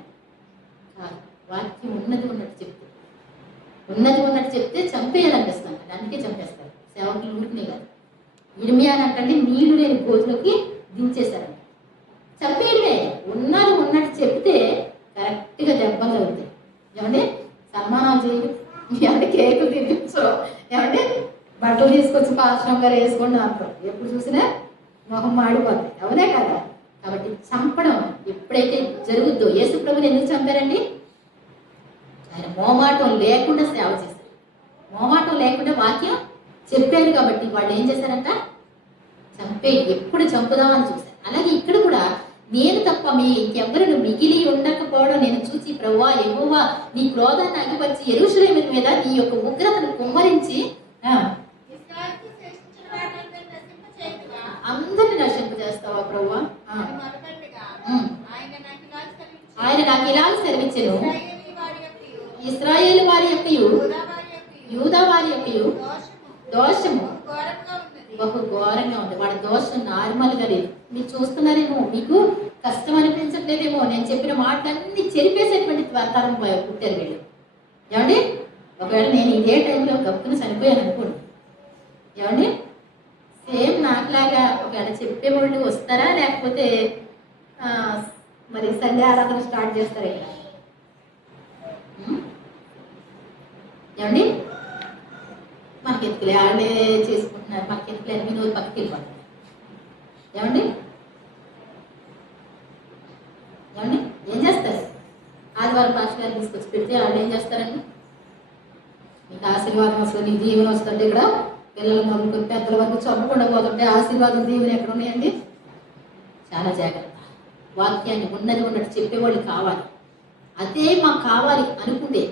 వాక్యం ఉన్నది ఉన్నట్టు చెప్తే చంపేయాలనిపిస్తాను, అందుకే చంపేస్తారు. సేవకులు ఊరికినే కాదు. ఇర్మియా అంటండి నీళ్లు లేని గోతులోకి దించేశారంట. చంపేయడమే, ఉన్నట్టు చెప్తే కరెక్ట్గా దెబ్బలు అవుతాయి. ఏమంటే సన్మానాలు చేయరు, ఏమంటే కేకులు తినిపించు, ఏమంటే బట్టలు తీసుకొచ్చి పాశ్రం గారు వేసుకోండి అంటారు. ఎప్పుడు చూసినా మొహం మాడిపోతాయి. అవునే కదా? కాబట్టి చంపడం ఎప్పుడైతే జరుగుద్దో, యేసు ప్రభుని ఎందుకు చంపారండి? ఆయన మోమాటం లేకుండా సేవ చేశారు, మోమాటం లేకుండా వాక్యం చెప్పారు. కాబట్టి వాళ్ళు ఏం చేశారంట, ఎప్పుడు చంపుదామని చూశారు. అలాగే ఇక్కడ కూడా నేను తప్ప మీ ఇంకెవ్వరు మిగిలి ఉండకపోవడం నేను చూసి ప్రభువా యెహోవా నీ క్రోధాన్ని అగిపరిచి యెరూషలేము మీద నీ యొక్క ఉగ్రతను కుమ్మరించి ఇస్రాయేలుకు శేషించిన వారందరిని నశింపచేయుదువా? అందరిని నశింపజేస్తావా ప్రభువా? అని మొరపెట్టగా, ఉమ్. ఆయన నాకు ఇలా సెలవిచ్చెను. ఆయన నాకు ఇలా సెలవిచ్చెను, ఇశ్రాయేలు వారి యొక్కయు, ఇశ్రాయేలు వారి యొక్కయు యూదా వారి యొక్కయు యూదా వారి యొక్కయు దోషము ఘోరంగా ఉన్నది. బహు ఘోరంగా ఉంది. వాడి దోషం నార్మల్గా లేదు. మీరు చూస్తున్నారేమో, మీకు కష్టం అనిపించట్లేదేమో. నేను చెప్పిన మాటలన్నీ చెరిపేసేటువంటి తరం పుట్టారు వీళ్ళు. ఏమండి, ఒకవేళ నేను ఇదే టైంలో గప్పున చనిపోయాను అనుకోండి, ఏమండి, సేమ్ నాకులాగా ఒకవేళ చెప్పేవాళ్ళు వస్తారా, లేకపోతే మరి సంధ్య ఆరాధన స్టార్ట్ చేస్తారా ఇలా? ఏమండి, మనకి ఎత్తులే వాళ్ళే చేసుకుంటున్నారు, మనకి ఎత్తులే మీ రోజు పక్కకి వెళ్ళిపోతుంది. ఏమండి ఏమండి ఏం చేస్తారు? ఆదివారం పాస్టర్ గారు తీసుకొచ్చి పెడితే వాళ్ళు ఏం చేస్తారండి? మీకు ఆశీర్వాదం వస్తుంది, నీకు దీవెన వస్తుంటే ఇక్కడ పిల్లలు మొదలుకొని పెద్దల వరకు చొప్పకుండా పోతుంటే ఆశీర్వాదం దీవెన ఎక్కడ ఉన్నాయండి? చాలా జాగ్రత్త. వాక్యాన్ని ఉన్నది ఉన్నట్టు చెప్పేవాళ్ళు కావాలి. అదే మాకు కావాలి అనుకుంటే,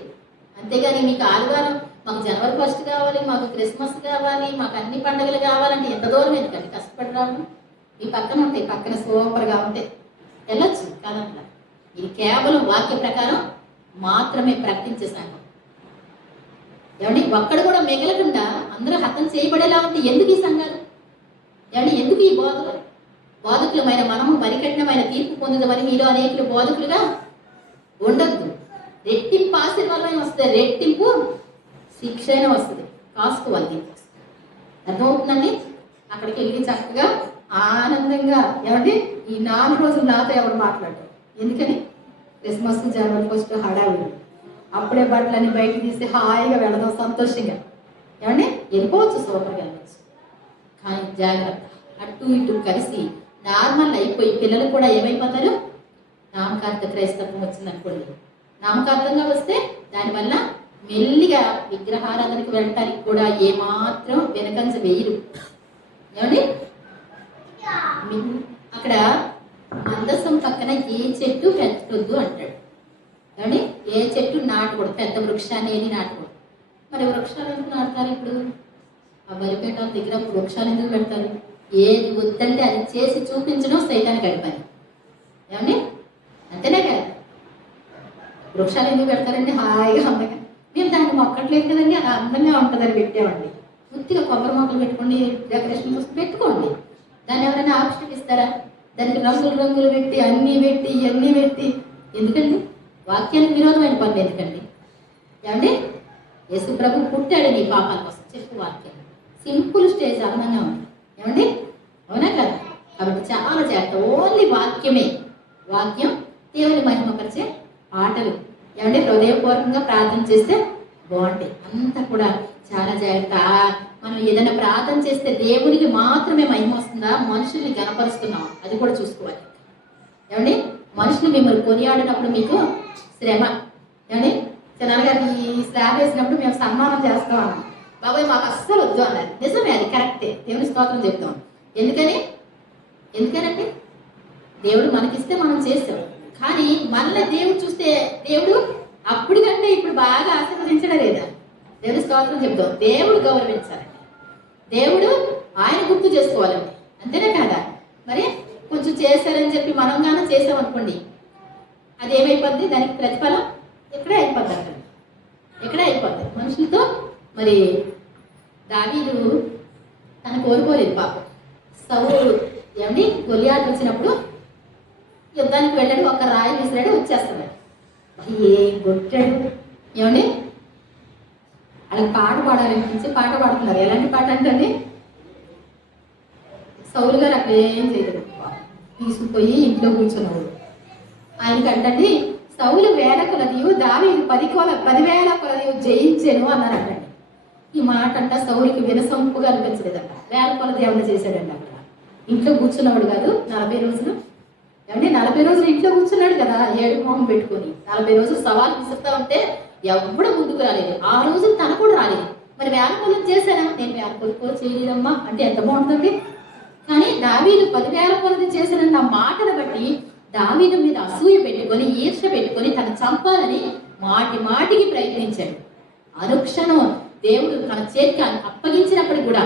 అంతేగాని మీకు ఆదివారం మాకు జనవరి 1 కావాలి, మాకు క్రిస్మస్ కావాలి, మాకు అన్ని పండుగలు కావాలంటే ఎంత దూరం ఎందుకండి కష్టపడి రావడం? మీ పక్కన ఉంటాయి, పక్కన సూపర్గా ఉంటాయి, వెళ్ళొచ్చు కాదన్నా. ఇది కేవలం వాక్య ప్రకారం మాత్రమే ప్రకటించే సంఘం. ఏమండి, ఒక్కడు కూడా మిగలకుండా అందరూ హతం చేయబడేలా ఉంటే ఎందుకు ఈ సంఘాలు? ఏమండి, ఎందుకు ఈ బోధకులు? బోధకులమైన మనము పరికఠినమైన తీర్పు పొందుదామని మీలో అనేకులు బోధకులుగా ఉండద్దు. రెట్టింపు ఆశీర్వాదం వస్తుంది, రెట్టింపు శిక్ష అయినా వస్తుంది. కాసుకోవాలి దీనికి. అర్థమవుతుందండి? అక్కడికి వెళ్ళి చక్కగా ఆనందంగా, ఏమండి, ఈ 4 రోజులు నాతో ఎవరు మాట్లాడరు. ఎందుకని? క్రిస్మస్ జనవరి 1 హడావిడి. అప్పుడే బట్టలన్నీ బయటికి తీసి హాయిగా వెళదాం సంతోషంగా. ఏమండి, వెళ్ళిపోవచ్చు, సూపర్గా వెళ్ళవచ్చు. కానీ జాగ్రత్త, అటు ఇటు కలిసి నార్మల్ అయిపోయి పిల్లలు కూడా ఏమైపోతారు? నామకార్థ క్రైస్తవం వచ్చిందనుకోండి, నామకార్థంగా వస్తే దానివల్ల మెల్లిగా విగ్రహారాధనకు వెళ్ళటానికి కూడా ఏమాత్రం వెనకంజ వేయరు. ఏమండి, అక్కడ మందసం పక్కన ఏ చెట్టు పెట్టొద్దు అంటాడు. ఏమండి, ఏ చెట్టు నాటకూడదు, పెద్ద వృక్షాన్ని ఏది నాటకూడదు. మరి వృక్షాలు ఎందుకు నాటుతారు? ఇప్పుడు ఆ బలిపేట దగ్గర వృక్షాలు ఎందుకు పెడతారు? ఏది వద్దంటే అది చేసి చూపించడం సైతానికి అడిపని. ఏమండి, అంతేనే కదా. వృక్షాలు ఎందుకు పెడతారండి? హాయిగా అందంగా. మేము దాన్ని మొక్కట్లేదు కదండి, అది అందంగా ఉంటుందని పెట్టామండి. పూర్తిగా కొబ్బరి మొక్కలు పెట్టుకోండి, డెకరేషన్ కోసం పెట్టుకోండి. దాన్ని ఎవరైనా ఆప్షన్ ఇస్తారా? దానికి రంగులు రంగులు పెట్టి అన్నీ పెట్టి ఇవన్నీ పెట్టి ఎందుకండి? వాక్యానికి విరోధమైన పనులు ఎందుకండి? ఏమండి, యేసు ప్రభు పుట్టాడు నీ పాపాల కోసం, చెప్పు వాక్యం. సింపుల్ స్టేజ్ అందంగా ఉంది. ఏమండి, అవునా కదా? కాబట్టి చాలా జాగ్రత్త. ఓన్లీ వాక్యమే. వాక్యం దేవుని మహిమపరిచే పాటలు. ఏమంటే హృదయపూర్వకంగా ప్రార్థన చేస్తే బాగుంటాయి. అంతా కూడా చాలా జాగ్రత్త. మనం ఏదైనా ప్రార్థన చేస్తే దేవునికి మాత్రమే మహిమ వస్తుందా, మనుషుల్ని గనపరుస్తున్నాం అది కూడా చూసుకోవాలి. ఏమండి, మనుషులు మిమ్మల్ని కొనియాడినప్పుడు మీకు శ్రమ. ఏమండి, జనాలుగారు ఈ స్లాబ్ వేసినప్పుడు మేము సన్మానం చేస్తాం అన్నాం. బాబాయ్ మాకు అస్సలు వద్దు అన్నారు. నిజమే, అది కరెక్టే. దేవుని స్తోత్రం చెప్తాం. ఎందుకనంటే దేవుడు మనకిస్తే మనం చేస్తాం. కానీ మనల్ని దేవుడు చూస్తే దేవుడు అప్పటికంటే ఇప్పుడు బాగా ఆశీర్వదించడం లేదా? దేవుని స్తోత్రం చెప్తాం. దేవుడు గౌరవించాలండి, దేవుడు ఆయన గుర్తు చేసుకోవాలండి, అంతేనే కదా? మరి కొంచెం చేశారని చెప్పి మనం గానే చేసామనుకోండి, అది ఏమైపోద్ది? దానికి ప్రతిఫలం ఎక్కడే అయిపోద్ది, అక్కడ ఎక్కడే అయిపోద్ది మనుషులతో. మరి దావీదు తన కోరుకోలేదు పాపం. సౌలు ఏమండి గొలియాతు వచ్చినప్పుడు యుద్ధానికి వెళ్ళాడు, ఒక రాయి విసిరాడు, వచ్చేస్తున్నాడు. ఏం కొట్టాడు! ఏమండి, వాళ్ళకి పాట పాడాలనిపించి పాట పాడుతున్నారు. ఎలాంటి పాట అంటే సౌలు గారు అక్కడ ఏం చేయలేదు, తీసుకుపోయి ఇంట్లో కూర్చున్నాడు. ఆయనకి అంటండి, సౌలు 1000 కొలదియు దావీదు 10,000 కొలదియు జయించాను అన్నారంటండి. ఈ మాట అంట సౌలుకి వినసొంపుగా అనిపించలేదంట. 1000 కొలది ఏమైనా చేశాడండి అక్కడ. ఇంట్లో కూర్చున్నవాడు కాదు 40 రోజులు. ఏమంటే 40 రోజులు ఇంట్లో కూర్చున్నాడు కదా, ఏడు మొహం పెట్టుకొని. 40 రోజులు సవాల్ విసురుతా ఉంటే ఎవడు ముందుకు రాలేదు. ఆ రోజు తన కూడా రాలేదు. మరి 1000 కొలది చేశానా? నేను 1000 కొలది చేయలేదమ్మా అంటే ఎంత బాగుంటుంది కానీ దావీదు 10,000 కొలది చేసిన మాటను బట్టి దావీదు మీద అసూయ పెట్టుకొని ఈర్ష్య పెట్టుకొని తను చంపాలని మాటి మాటికి ప్రయత్నించాడు. అనుక్షణం దేవుడు తన చేతికి అప్పగించినప్పటికి కూడా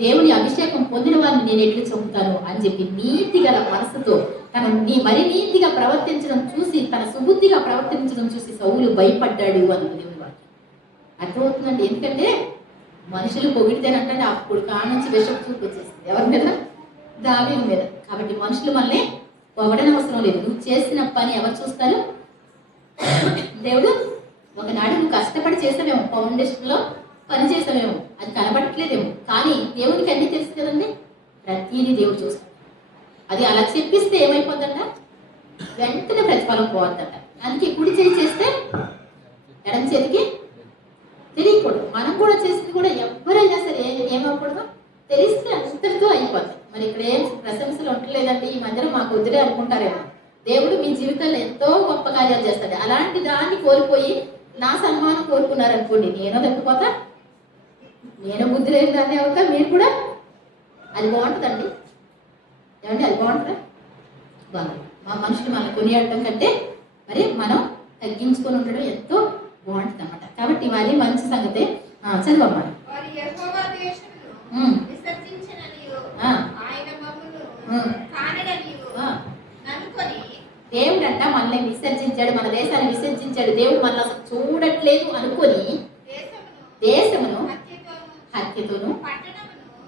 దేవుని అభిషేకం పొందిన వారిని నేను ఎట్లు చంపుతాను అని చెప్పి నీతి గల మనసుతో మరి నీతిగా ప్రవర్తించడం చూసి, తన సుబుద్ధిగా ప్రవర్తించడం చూసి సౌలు భయపడ్డాడు అని దేవుని వాక్యం అర్థమవుతుందండి. ఎందుకంటే మనుషులు పొగిడితేనంటే అప్పుడు కాడ నుంచి విషపు చూపు వచ్చేస్తుంది. ఎవరి మీద? దావీదు మీద. కాబట్టి మనుషులు మనల్ని పొగడనవసరం లేదు. నువ్వు చేసిన పని ఎవరు చూస్తారు? దేవుడు. ఒకనాడు నువ్వు కష్టపడి చేసావేమో, ఫౌండేషన్లో పని చేసావేమో, అది కనబడట్లేదేమో, కానీ దేవునికి అన్నీ తెలుసు కదండి. ప్రతిదీ దేవుడు చూస్తాడు. అది అలా చెప్పిస్తే ఏమైపోద్దంట? వెంటనే ప్రతిఫలం పోవద్దంట. అందుకే కుడి చేయి చేస్తే ఎడం చేతికి తెలియకూడదు. మనం కూడా చేసింది కూడా ఎవరైనా సరే ఏమవకూడదు, తెలిస్తే అంతటితో అయిపోతుంది. మరి ఇక్కడ ఏం ప్రశంసలు ఉండలేదండి, ఈ మధ్యలో మాకు వద్దులే అనుకుంటారేమో. దేవుడు మీ జీవితంలో ఎంతో గొప్ప కార్యాలు చేస్తాడు. అలాంటి దాన్ని కోల్పోయి నా సన్మానం కోరుకున్నారనుకోండి, నేను తప్పిపోతా, నేను బుద్ధి లేని దాన్ని అవుతా, మీరు కూడా. అది బాగుంటుందండి. ఏమంటే అది బాగుంటుందా? బాగుంది. మా మనుషులు మనం కొనియాడటం కంటే మరి మనం తగ్గించుకొని ఉండడం ఎంతో బాగుంటుంది అన్నమాట. కాబట్టి మరి మంచి సంగతే. చదవమ్మా. వారు యెహోవా దేశమును విసర్జించిననియు ఆయన మమ్మును కానడనియు ననుకొని దేవుడంట మనల్ని విసర్జించాడు, మన దేశాన్ని విసర్జించాడు. దేవుడు మనల్ని అసలు చూడట్లేదు అనుకొని దేశమును హత్యతోను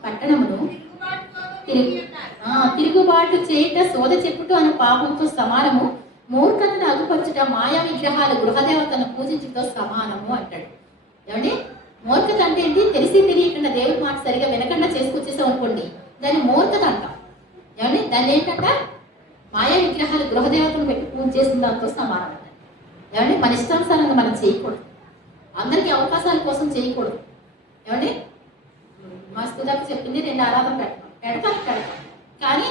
పట్టణమును తిరుగుబాటు చేయట శోధ చెప్పుట అనే పాపంతో సమానము, మూర్ఖతను అగుపరచుట మాయా విగ్రహాల గృహదేవతను పూజించుటతో సమానము అంటాడు. ఏమండి? మూర్ఖత అంటే ఏంటి? తెలిసి తెలియకుండా దేవుడి మాట సరిగా వినకుండా చేసుకొచ్చేసాం అనుకోండి, దాన్ని మూర్ఖత అంటాం. ఏమండి? దాన్ని ఏంటంట? మాయా విగ్రహాలు గృహదేవతను పెట్టి పూజ చేసిన దాంతో సమానం అంటారు. ఏమండి? మన ఇష్టానుసారంగా మనం చేయకూడదు, అందరికీ అవకాశాల కోసం చేయకూడదు. ఏమండి? మా స్థుదాకు చెప్పింది 2 ఆరాధన పెడతాం, కానీ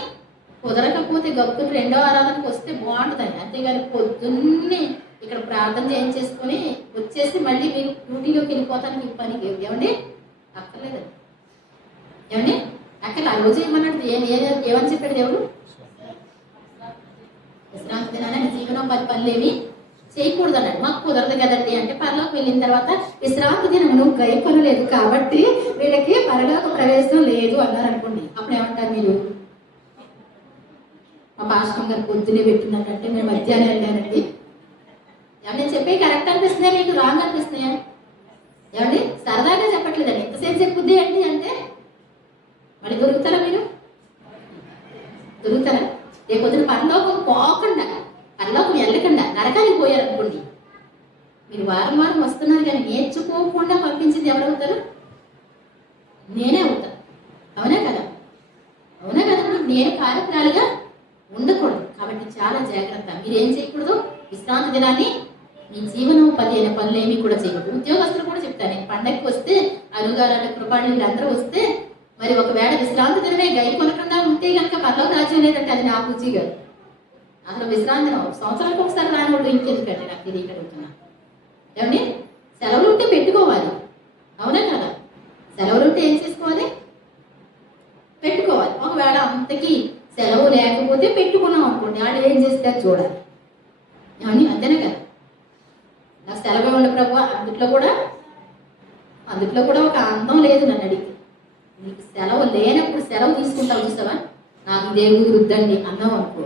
కుదరకపోతే గప్పులు 2వ ఆరాధనకు వస్తే బాగుంటుందండి. అంతేగాని పొద్దున్నే ఇక్కడ ప్రార్థన చేయించేసుకొని వచ్చేసి మళ్ళీ మీరు డ్యూటీలోకి వెళ్ళిపోతానికి ఈ పనికి ఏమండి అక్కర్లేదండి. ఏమండి? అక్కడ ఆ రోజు ఏమన్నాడు? ఏమని చెప్పాడు దేవుడు? విశ్రాంతి దినాన్ని జీవనోపాధి పనులేవి చేయకూడదు అన్నాడు. మాకు కుదరదు కదండి అంటే, పరలోకి వెళ్ళిన తర్వాత విశ్రాంతి దినమును గైకొనలేదు కాబట్టి వీళ్ళకి పరలోక ప్రవేశం లేదు అన్నారు అనుకోండి. అప్పుడు ఏమంటారు మీరు? మా పాస్టర్ గారు పొద్దునే పెట్టిందంటే మేము మధ్యాహ్నం వెళ్ళానండి. ఏమన్నా చెప్పే కరెక్ట్ అనిపిస్తున్నాయా, మీకు రాంగ్ అనిపిస్తున్నాయా? ఏమండి? సరదాగా చెప్పట్లేదండి. ఎంతసేపు చెప్పుద్ది ఏంటి అంటే మళ్ళీ దొరుకుతారా మీరు? దొరుకుతారా? రేపు పొద్దున పరలోకం పోకుండా, పరలోకం వెళ్ళకుండా నరకానికి పోయారనుకోండి, మీరు వారం వారం వస్తున్నారు కానీ నేర్చుకోకుండా పంపించింది ఎవరవుతారు? నేనే అవుతాను. అవునా కదా? అవునా కదండి? నేను కార్యక్రమాలుగా ఉండకూడదు. కాబట్టి చాలా జాగ్రత్త. మీరు ఏం చేయకూడదు? విశ్రాంతి దినాన్ని మీ జీవనోపాధి అయిన పనులు ఏమీ కూడా చేయకూడదు. ఉద్యోగస్తులు కూడా చెప్తాను, నేను పండగకి వస్తే అనుగారాలు కృపాళ్ళు వీళ్ళందరూ వస్తే మరి ఒకవేళ విశ్రాంతి దినమే గై కొనకుండా ఉంటే కనుక పరలోక రాజ్యం లేదంటే అది నా పూచి కాదు. అసలు విశ్రాంతి దినం సంవత్సరానికి ఒకసారి రాని వాళ్ళు ఇంకెందుకంటే నాకు తెలియక అడుగుతున్నా. ఏమండి? సెలవులు ఉంటే పెట్టుకోవాలి. అవునా కదా? సెలవులు ఉంటే ఏం చేసుకోవాలి? పెట్టుకోవాలి. ఒకవేళ అంతకీ సెలవు లేకపోతే పెట్టుకున్నాం అనుకోండి, ఆడ ఏం చేస్తే చూడాలి. ఏమని? అంతేనే కదా? నాకు సెలవు ఇవ్వండి ప్రభు, అందుట్లో కూడా ఒక అందం లేదు. నన్ను అడిగి నీకు సెలవు లేనప్పుడు సెలవు తీసుకుంటావు చూసావా, నాకు దేవుడి వృద్ధండి అన్నావు అనుకో.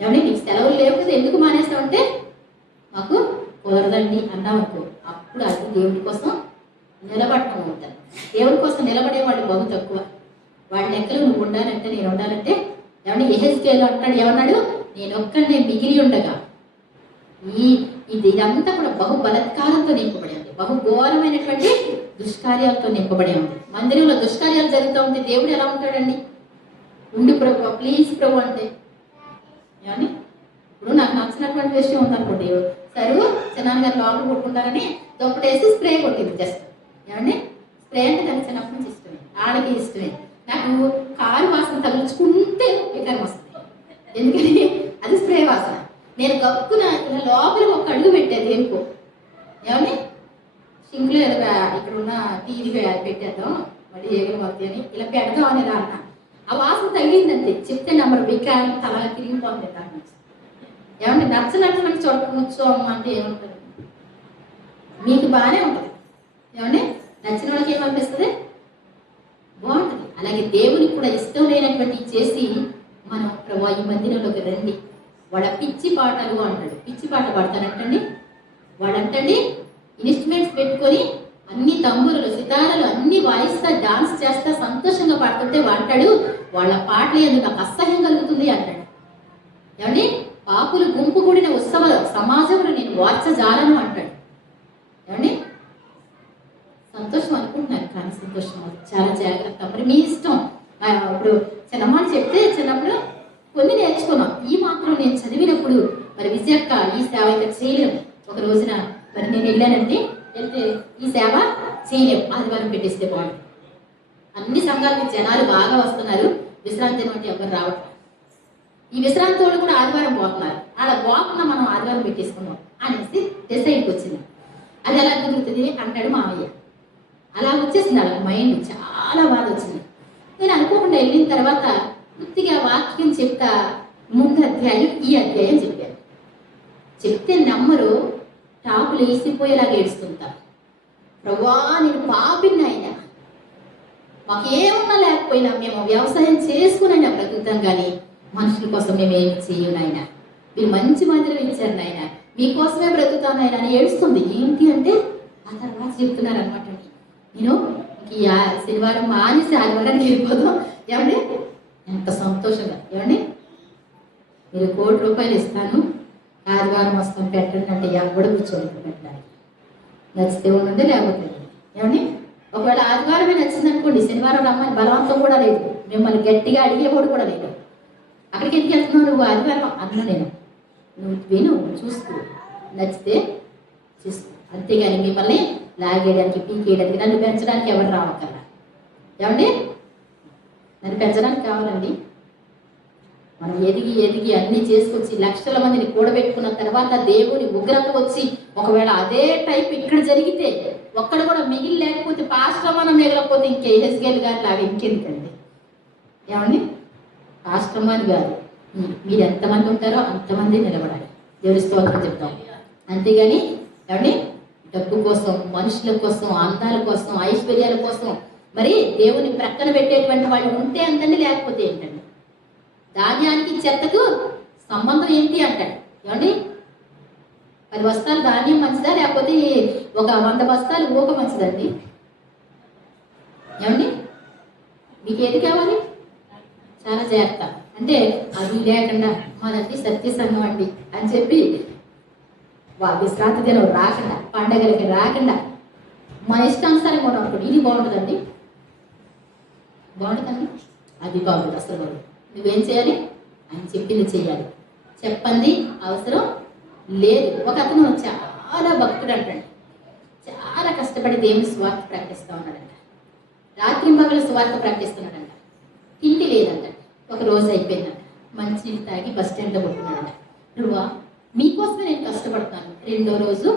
ఏమండి? నీకు సెలవులు లేకపోతే ఎందుకు మానేస్తావు అంటే మాకు కుదరదండి అన్నావు అనుకో, అప్పుడు అది దేవుడి కోసం నిలబడటం అవుతాను. దేవుడి కోసం నిలబడేవాళ్ళు బహు తక్కువ. వాళ్ళ లెక్కలు నువ్వు ఉండాలంటే, నేను ఉండాలంటే. ఏమంటే? యెహెజ్కేలు అంటాడు, ఏమన్నాడు? నేను ఒక్కడే మిగిలి ఉండగా ఇదంతా కూడా బహు బలత్కారంతో నింపబడి ఉంది, బహు ఘోరమైనటువంటి దుష్కార్యాలతో నింపబడి ఉంది. మందిరంలో దుష్కార్యాలు జరుగుతూ ఉంటే దేవుడు ఎలా ఉంటాడండి? ఉండి ప్రభు, ప్లీజ్ ప్రభు అంటే. ఏమని? ఇప్పుడు నాకు నచ్చినటువంటి విషయం ఉందనుకోండి, సరువు చిన్నాన్న గారు లోపల కొట్టుకుంటారని దొప్పటేసి స్ప్రే కొట్టింది జస్ట్. ఏమండి? స్ప్రే అంటే దానికి చిన్నప్పటి నుంచి ఇష్టమే, ఆడకి ఇష్టమే. నాకు కారు వాసన తగులుచుకుంటే వికారం వస్తుంది. ఎందుకని? అది స్ప్రే వాసన. నేను గప్పున ఇలా లోపలికి ఒక అడుగు పెట్టేది ఎందుకో. ఏమని? సింక్లో ఇక్కడ ఉన్న టీవీ పెట్టేద్దాం, మళ్ళీ ఏగలు వస్తాయి అని ఇలా పెడదాం అని ఇలా అన్నా. ఆ వాసన తగిలిందంటే చెప్తే నమ్మరు, వికారం తల తిరిగిపోతుంది దాని నుంచి. ఏమంటే నచ్చనట్టు మనకి చోట కూర్చోమ్మ అంటే ఏముంటుంది? మీకు బాగానే ఉంటుంది. ఏమంటే నచ్చిన వాళ్ళకి ఏమనిపిస్తుంది? బాగుంటుంది. అలాగే దేవునికి కూడా ఇష్టం లేనటువంటి చేసి మనం ప్రభు ఈ మందిరంలోకి రండి. వాడ పిచ్చి పాటలు అంటాడు. పిచ్చి పాట పాడతానంటండి. వాడంటండి ఇన్స్ట్రుమెంట్స్ పెట్టుకొని అన్ని తంబురులు సితారాలు అన్ని వాయిస్తా డాన్స్ చేస్తా సంతోషంగా పాడుతుంటే వాడతాడు వాళ్ళ పాటలు ఎందుకు నాకు అసహ్యం కలుగుతుంది అంటాడు. ఏమండి పాపులు గుంపు కూడిన ఉత్సవ సమాజంలో నేను వార్చజాలను అంటాడు. ఏమండి సంతోషం అనుకుంటున్నారు కానీ సంతోషం అది చాలా జాగ్రత్త. మరి మీ ఇష్టం. ఇప్పుడు చిన్నమ్మ చెప్తే చిన్నప్పుడు కొన్ని నేర్చుకున్నాం. ఈ మాత్రం నేను చదివినప్పుడు మరి విజయక్క ఈ సేవ ఇక్కడ చేయలేము. ఒక రోజున మరి నేను వెళ్ళానంటే వెళ్తే ఈ సేవ చేయలేము, ఆదివారం పెట్టేస్తే బాగుంటుంది. అన్ని సంఘాలకి జనాలు బాగా వస్తున్నారు, విశ్రాంతి అంటే ఎవరు రావట్లేదు. ఈ విశ్రాంతి వాళ్ళు కూడా ఆదివారం పోతున్నారు. అలా పోకుండా మనం ఆదివారం పెట్టేసుకున్నాం అనేసి డిసైడ్కి వచ్చింది. అది ఎలా కుదురుతుంది అంటాడు మామయ్య. అలా వచ్చేసింది వాళ్ళకి మైండ్, చాలా బాధ వచ్చింది. నేను అనుకోకుండా వెళ్ళిన తర్వాత పూర్తిగా వాక్యం చెప్తా ముందు అధ్యాయం ఈ అధ్యాయం చెప్పాను. చెప్తే నమ్మరు, టాపులు వేసిపోయేలాగా ఏడుస్తుంటారు. ప్రభువా నేను పాపిని అయినా, మాకేమన్నా లేకపోయినా మేము వ్యవసాయం చేసుకునైనా బ్రతుకుతాం కానీ మనుషుల కోసం మేము ఏమి చేయనైనా, మీరు మంచి మందిరం ఇచ్చారు నాయన, మీకోసమే బ్రతుకుతాను ఆయన అని ఏడుస్తుంది. ఏంటి అంటే ఆ తర్వాత చెప్తున్నారు అనమాట. నేను ఈ శనివారం మానేసి ఆదివారానికి వెళ్ళిపోతాం. ఏమండి ఎంత సంతోషంగా. ఏమండి మీరు ₹1,00,00,000 ఇస్తాను, ఆదివారం వస్తాం పెట్టండి అంటే ఎవడు కూర్చోలేదు పెట్టడానికి. నచ్చితే ఉండండి లేకపోతే. ఏమండి ఒకవేళ ఆదివారమే నచ్చింది అనుకోండి, శనివారం రమ్మని బలవంతం కూడా లేదు, మిమ్మల్ని గట్టిగా అడిగేవాడు కూడా లేదు. అక్కడికి ఎందుకు వెళ్తున్నావు నువ్వు ఆదివారం అన్న నేను, నువ్వు విను చూసుకో, నచ్చితే చూసుకో, అంతేగాని మిమ్మల్ని లాగేయడానికి పీకేయడానికి నన్ను పెంచడానికి ఎవరు రావక్కర్లా. ఏమండి నన్ను పెంచడానికి కావాలండి. మనం ఎదిగి ఎదిగి అన్ని చేసుకొచ్చి లక్షల మందిని కూడబెట్టుకున్న తర్వాత దేవుని ఉగ్రత వచ్చి ఒకవేళ అదే టైప్ ఇక్కడ జరిగితే ఒక్కడ కూడా మిగిలి లేకపోతే పాశ్రమానం మిగలకపోతే ఇంకే హెస్గేల్ గారు లాగా ఇంకెందుకండి. ఏమండి పాశ్రమాన్ని కాదు, మీరు ఎంతమంది ఉంటారో అంతమంది నిలబడాలి. దేవుడి స్తోత్రం చెప్తాం. అంతేగాని ఏమండి డబ్బు కోసం, మనుషుల కోసం, అందాల కోసం, ఐశ్వర్యాల కోసం మరి దేవుని ప్రక్కన పెట్టేటువంటి వాళ్ళు ఉంటే అంతండి, లేకపోతే ఏంటండి. ధాన్యానికి చెత్తకు సంబంధం ఏంటి అంటాడు. ఏమండి 10 బస్తాలు ధాన్యం మంచిదా లేకపోతే ఒక 100 బస్తాలు ఊక మంచిదండి? ఏమండి మీకు ఏది కావాలి? చాలా జాగ్రత్త. అంటే అది లేకుండా మనకి సత్య సంఘం అండి అని చెప్పి విశ్రాంతి దినం రాకుండా, పండగలకి రాకుండా మన ఇష్టానుసారంగా ఉన్నాం అనుకోండి, ఇది బాగుంటుందండి. బాగుంటుందండి, అది బాగుంటుంది. అసలు బాగుంటుంది. నువ్వేం చేయాలి? ఆయన చెప్పింది చెయ్యాలి, చెప్పండి అవసరం లేదు. ఒక అతను చాలా భక్తుడు అంటండి, చాలా కష్టపడి దేవుని స్వార్థ ప్రకటిస్తూ ఉన్నాడంట. రాత్రి పగలు స్వార్థ ప్రకటిస్తున్నాడంట. తిండి లేదంట. ఒక రోజు అయిపోయిందంట, మంచినీళ్ళు తాగి బస్ స్టాండ్లో కొట్టుకున్నాడంట. నువ్వా మీకోసమే నేను కష్టపడతాను, 2వ రోజు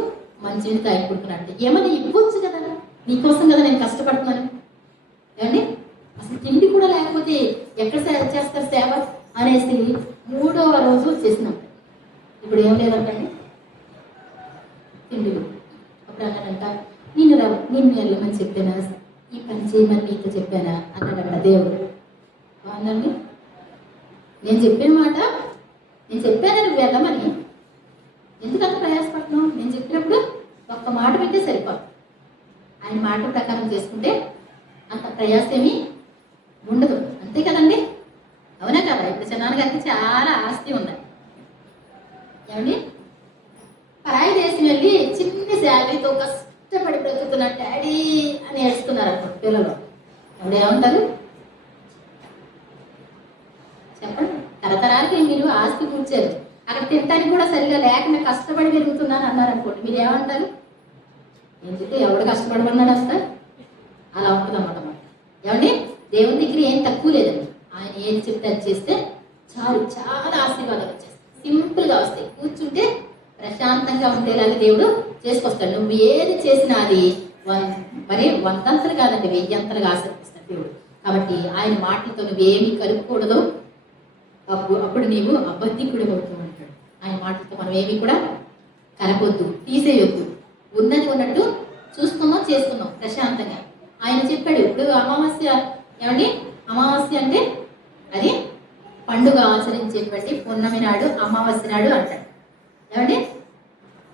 మంచినీళ్ళు తాగి కొట్టుకున్నాడంట. ఏమన్నా ఇవ్వచ్చు కదా, నీకోసం కదా నేను కష్టపడుతున్నాను. ఏమండి అసలు తిండి కూడా లేకపోతే ఎక్కడ చేస్తారు సేవ అనేసి 3వ రోజు చేసినాం. ఇప్పుడు ఏం లేదంటండి తిండి. అప్పుడు అన్నాడంట, నిన్ను వెళ్ళమని చెప్పానా, ఈ పని చేయమని నీతో చెప్పానా అన్నాడంట దేవుడు. బాగుందండి, నేను చెప్పిన మాట నేను చెప్పాను నువ్వు వెళ్ళమని, ఎందుకంత ప్రయాసపడుతున్నావు? నేను చెప్పినప్పుడు ఒక్క మాట వింటే సరిపోదు. ఆయన మాట ప్రకారం చేసుకుంటే అంత ప్రయాసమేమీ ఉండదు. అంతే కదండి, అవునా కదా? ఇప్పుడు చిన్నాన్న గారికి చాలా ఆస్తి ఉంది. ఏమండి పరాయి దేశం వెళ్ళి చిన్న శాలరీతో కష్టపడి బ్రతుకుతున్న డాడీ అని ఏడుస్తున్నారు అప్పుడు పిల్లలు. అప్పుడు ఏమంటారు చెప్పండి? తరతరాలకి మీరు ఆస్తి కూర్చారు, అక్కడ తినడానికి కూడా సరిగా లేకుండా కష్టపడి పెరుగుతున్నాను అన్నారు అనుకోండి, మీరు ఏమంటారు? ఎందుకు ఎవడు కష్టపడమన్నాడు అంత? అలా ఉంటుంది అన్నమాట. ఏమండి దేవుని దగ్గర ఏం తక్కువ లేదండి. ఆయన ఏది చెప్తే అది చేస్తే చాలు, చాలా ఆశీర్వాదాలు వచ్చేస్తాయి, సింపుల్గా వస్తాయి. కూర్చుంటే ప్రశాంతంగా ఉండేలాగా దేవుడు చేసుకొస్తాడు. నువ్వు ఏది చేసినా అది మరి 100 అంతలు కాదండి, 1000 అంతలుగా ఆశీర్వదిస్తాడు దేవుడు. కాబట్టి ఆయన మాటలతో నువ్వేమి కలుపుకూడదు, అప్పుడు నీవు అబద్ధికుడు అవుతూ ఉంటాడు. ఆయన మాటలతో మనం ఏమి కూడా కలపొద్దు, తీసేయొద్దు. ఉన్నది ఉన్నట్టు చూసుకున్నాం, చేసుకున్నాం ప్రశాంతంగా. ఆయన చెప్పాడు, ఇప్పుడు అమావాస్య ఏమండి, అమావాస్య అంటే అది పండుగ ఆచరించేటువంటి పున్నమి నాడు, అమావాస్య నాడు అంటాడు. ఏమండి,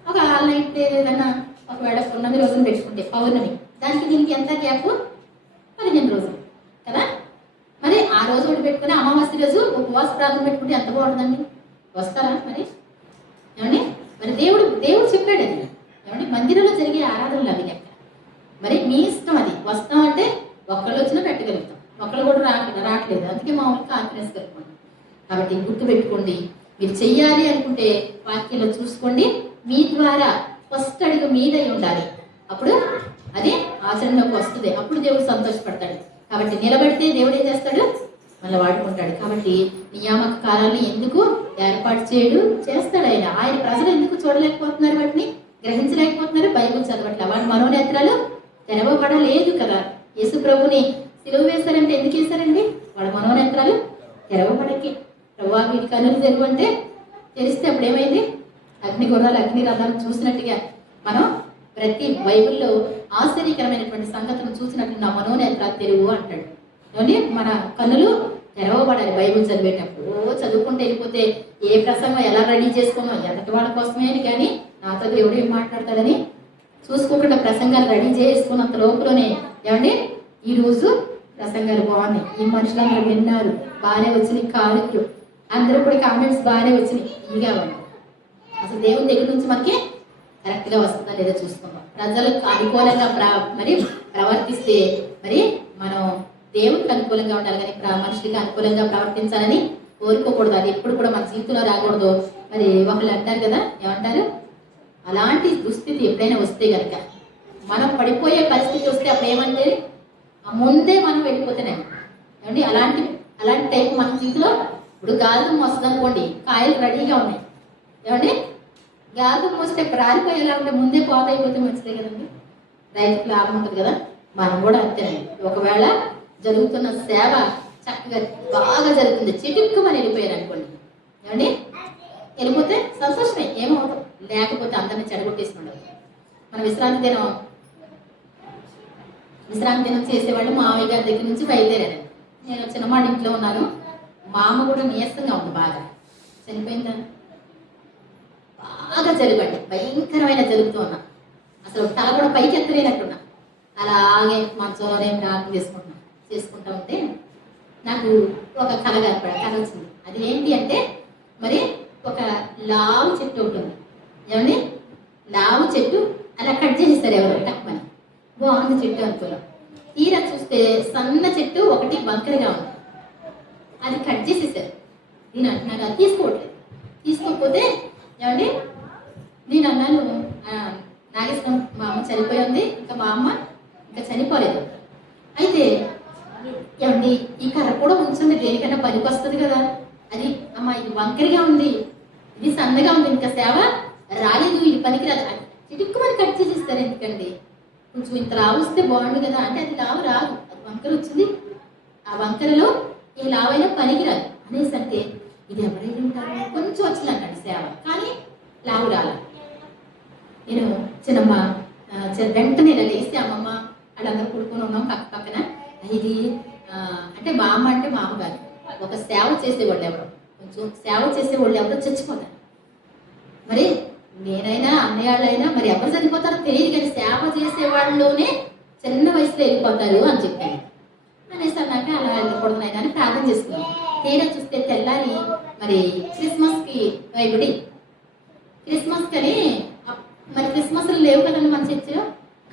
ఒక ఆల్ నైట్ ఏదన్నా ఒకవేళ పున్నమి రోజున పెట్టుకుంటే పౌర్ణమి, దానికి దీనికి ఎంత గ్యాప్? 15 రోజులు కదా. మరి ఆ రోజు ఒకటి పెట్టుకుని అమావాస్య రోజు ఉపవాస ప్రార్థన పెట్టుకుంటే ఎంత బాగుంటుందండి? వస్తారా మరి? ఏమండి, మరి దేవుడు చెప్పాడు అది. ఏమండి, మందిరంలో జరిగే ఆరాధనలు అవి లెక్క. మరి మీ ఇష్టం, అది వస్తాం అంటే ఒక్కళ్ళు వచ్చినా పెట్టగలుగుతాం, ఒక్కళ్ళు కూడా రావట్లేదు, అందుకే మామూలుగా కాన్ఫిడెన్స్ కలుపుకోండి. కాబట్టి గుర్తు పెట్టుకోండి, మీరు చెయ్యాలి అనుకుంటే వాక్యంలో చూసుకోండి, మీ ద్వారా ఫస్ట్ అడుగు మీదై ఉండాలి, అప్పుడు అది ఆచరణలోకి వస్తుంది, అప్పుడు దేవుడు సంతోషపడతాడు. కాబట్టి నిలబడితే దేవుడు ఏం చేస్తాడు? మళ్ళీ వాడుకుంటాడు. కాబట్టి నియామక కాలాన్ని ఎందుకు ఏర్పాటు చేస్తాడు ఆయన. ఆయన ప్రజలు ఎందుకు చూడలేకపోతున్నారు, వాటిని గ్రహించలేకపోతున్నారు? బైబుల్ చదవట్లే, వాడి మనోనేత్రాలు తెరవబడలేదు కదా. యేసు ప్రభుని సిలువ వేశారంటే ఎందుకు వేశారండి? వాడు మనోనేత్రాలు తెరవబడకి. ప్రభా వీటి కన్నులు తెరువు అంటే తెలిస్తే అప్పుడు ఏమైంది? అగ్ని గుర్రాలు అగ్ని రథాలు చూసినట్టుగా మనం ప్రతి బైబిల్లో ఆశ్చర్యకరమైనటువంటి సంగతులు చూసినట్టు నా మనోనేత్రాలు తెరువు అంటాడు. ఏమండి, మన కన్నులు తెరవబడాలి బైబిల్ చదివేటప్పుడు. చదువుకుంటే వెళ్ళిపోతే ఏ ప్రసంగం ఎలా రెడీ చేసుకున్నాం ఎదటి వాళ్ళ కోసమే కానీ నాతో దేవుడు ఏం మాట్లాడతాడని చూసుకోకుండా ప్రసంగాలు రెడీ చేసుకున్నంత లోపలనే ఏమండి ఈరోజు ప్రసంగాలు బాగున్నాయి, ఈ మనుషులందరూ విన్నారు, బాగానే వచ్చినాయి, కాలుకి అందరూ కూడా కామెంట్స్ బాగానే వచ్చినాయి, ఇదిగా ఉంది. అసలు దేవుని దగ్గర నుంచి మనకి కరెక్ట్గా వస్తుందా లేదా చూసుకుందాం. ప్రజలకు అనుకూలంగా మరి ప్రవర్తిస్తే మరి మనం దేవునికి అనుకూలంగా ఉండాలి, కానీ మనుషులకి అనుకూలంగా ప్రవర్తించాలని కోరుకోకూడదు. అది ఎప్పుడు కూడా మన జీవితంలో రాకూడదు. మరి ఒకళ్ళు అంటారు కదా, ఏమంటారు? అలాంటి దుస్థితి ఎప్పుడైనా వస్తే కనుక, మనం పడిపోయే పరిస్థితి వస్తే అప్పుడు ఏమంటే ముందే మనం వెళ్ళిపోతేనే ఏమండి, అలాంటి టైం మన జీవితంలో. ఇప్పుడు గాలి వస్తుంది అనుకోండి, కాయలు రెడీగా ఉన్నాయి, ఏమండి గాలి మోస్తే రాలిపోయేలా ఉంటే ముందే పోత అయిపోతే మంచిదే కదండి, రైతుకు లాభం ఉంటుంది కదా. మనం కూడా అంతేనండి. ఒకవేళ జరుగుతున్న సేవ చక్కగా బాగా జరుగుతుంది, చిటుక్కుమని వెళ్ళిపోయారు అనుకోండి, ఏమండి వెళ్ళిపోతే సంతోషమే, ఏమవుతాం. లేకపోతే అందరినీ చెడగొట్టేసుకుంటాం. మన విశ్రాంతి దినం చేసేవాళ్ళు మామయ్య గారి దగ్గర నుంచి బయలుదేరారు. నేను చిన్నమ్మాడి ఇంట్లో ఉన్నాను, మా అమ్మ కూడా నీరసంగా ఉంది, బాగా చనిపోయిందా, బాగా జలుబండి, భయంకరమైన జలుబుతూ ఉన్నా, అసలు తల కూడా పైకి ఎత్తలేనట్టున్నా. అలాగే మంచంలోనే ప్రార్థన చేసుకుంటా ఉంటే నాకు ఒక కళ వచ్చింది. అది ఏంటి అంటే, మరి ఒక లావు చెట్టు ఉంటుంది, ఏమండి లావు చెట్టు అలా కట్ చేసేస్తారు ఎవరు టక్కుమని, బాగుంది చెట్టు అనుకున్నాం. తీరా చూస్తే సన్న చెట్టు ఒకటి బంకరగా ఉంది, అది కట్ చేసేసారు. నేను అంటున్నాను తీసుకోకపోతే ఏమండి నేను అన్నాను, నాగేశ్వరం మా అమ్మ చనిపోయింది, ఇంకా మా అమ్మ ఇంకా చనిపోలేదు, అయితే ఏమండి ఈ కర్ర కూడా ఉంచండి, దేనికన్నా పనికి వస్తుంది కదా. అది అమ్మ ఇది వంకరిగా ఉంది, ఇది సన్నగా ఉంది, ఇంకా సేవ రాలేదు, ఇది పనికిరాదు, చిటుక్కు మరి కట్ చేసేస్తారు. ఎందుకండి, కొంచెం ఇంత లావు వస్తే బాగుండు కదా అంటే అది లావు రాదు, అది వంకర వచ్చింది, ఆ వంకరలో ఏ లావైనా పనికిరాదు అనేసి అంటే ఇది ఎవరైనా ఉంటారు, కొంచెం వచ్చింది అంటాడు సేవ, కానీ లావు రాదు. నేను చిన్నమ్మ వెంటనే లేస్తే అమ్మమ్మ వాళ్ళందరూ కూడుకొని ఉన్నాం పక్కన. ఇది అంటే మా అమ్మ అంటే మా అమ్మగారు, ఒక సేవ చేసేవాళ్ళు ఎవరో, కొంచెం సేవ చేసేవాళ్ళు ఎవరో చచ్చిపోతారు. మరి నేనైనా అన్నయ్యాళ్ళైనా మరి ఎవరు చనిపోతారో తెలియదు, కానీ సేవ చేసేవాళ్ళలోనే చిన్న వయసులో వెళ్ళిపోతారు అని చెప్పాను. అనేసి అన్నాక అలా వెళ్ళకూడదు అయినా అని ప్రార్థన చేసుకున్నాను. తీరా చూస్తే తెల్లారి మరి క్రిస్మస్కి వైబడి క్రిస్మస్ కని మరి క్రిస్మస్లు లేవు కదండి మన చర్చిలో,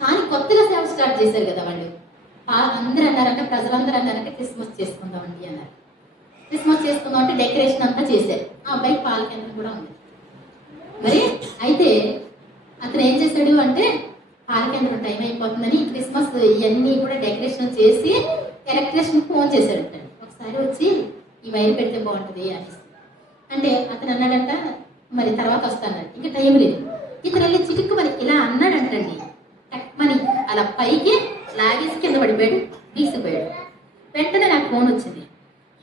కానీ కొత్తగా సేవ స్టార్ట్ చేశారు కదా వాళ్ళు. అందరూ అన్నారంటే, ప్రజలందరూ అన్నారంటే క్రిస్మస్ చేసుకుందామండి అన్నారు. క్రిస్మస్ చేసుకుందాం అంటే డెకరేషన్ అంతా చేశారు. ఆ అబ్బాయికి పాల కేంద్రం కూడా ఉంది. మరి అయితే అతను ఏం చేశాడు అంటే, పాల కేంద్రం టైం అయిపోతుందని క్రిస్మస్ ఇవన్నీ కూడా డెకరేషన్ చేసి ఎలక్ట్రీషియన్ ఫోన్ చేశాడు. ఒకసారి వచ్చి ఈ వైర్ పెడితే బాగుంటుంది అనేసి అంటే అతను అన్నాడంట, మరి తర్వాత వస్తాడు, ఇంకా టైం లేదు. ఇతను వెళ్ళి చిటుక్కు మరి ఇలా అన్నాడంటండి, టక్మని అలా పైకి లాగేసి కింద పడిపోయాడు, బీసిపోయాడు. వెంటనే నాకు ఫోన్ వచ్చింది.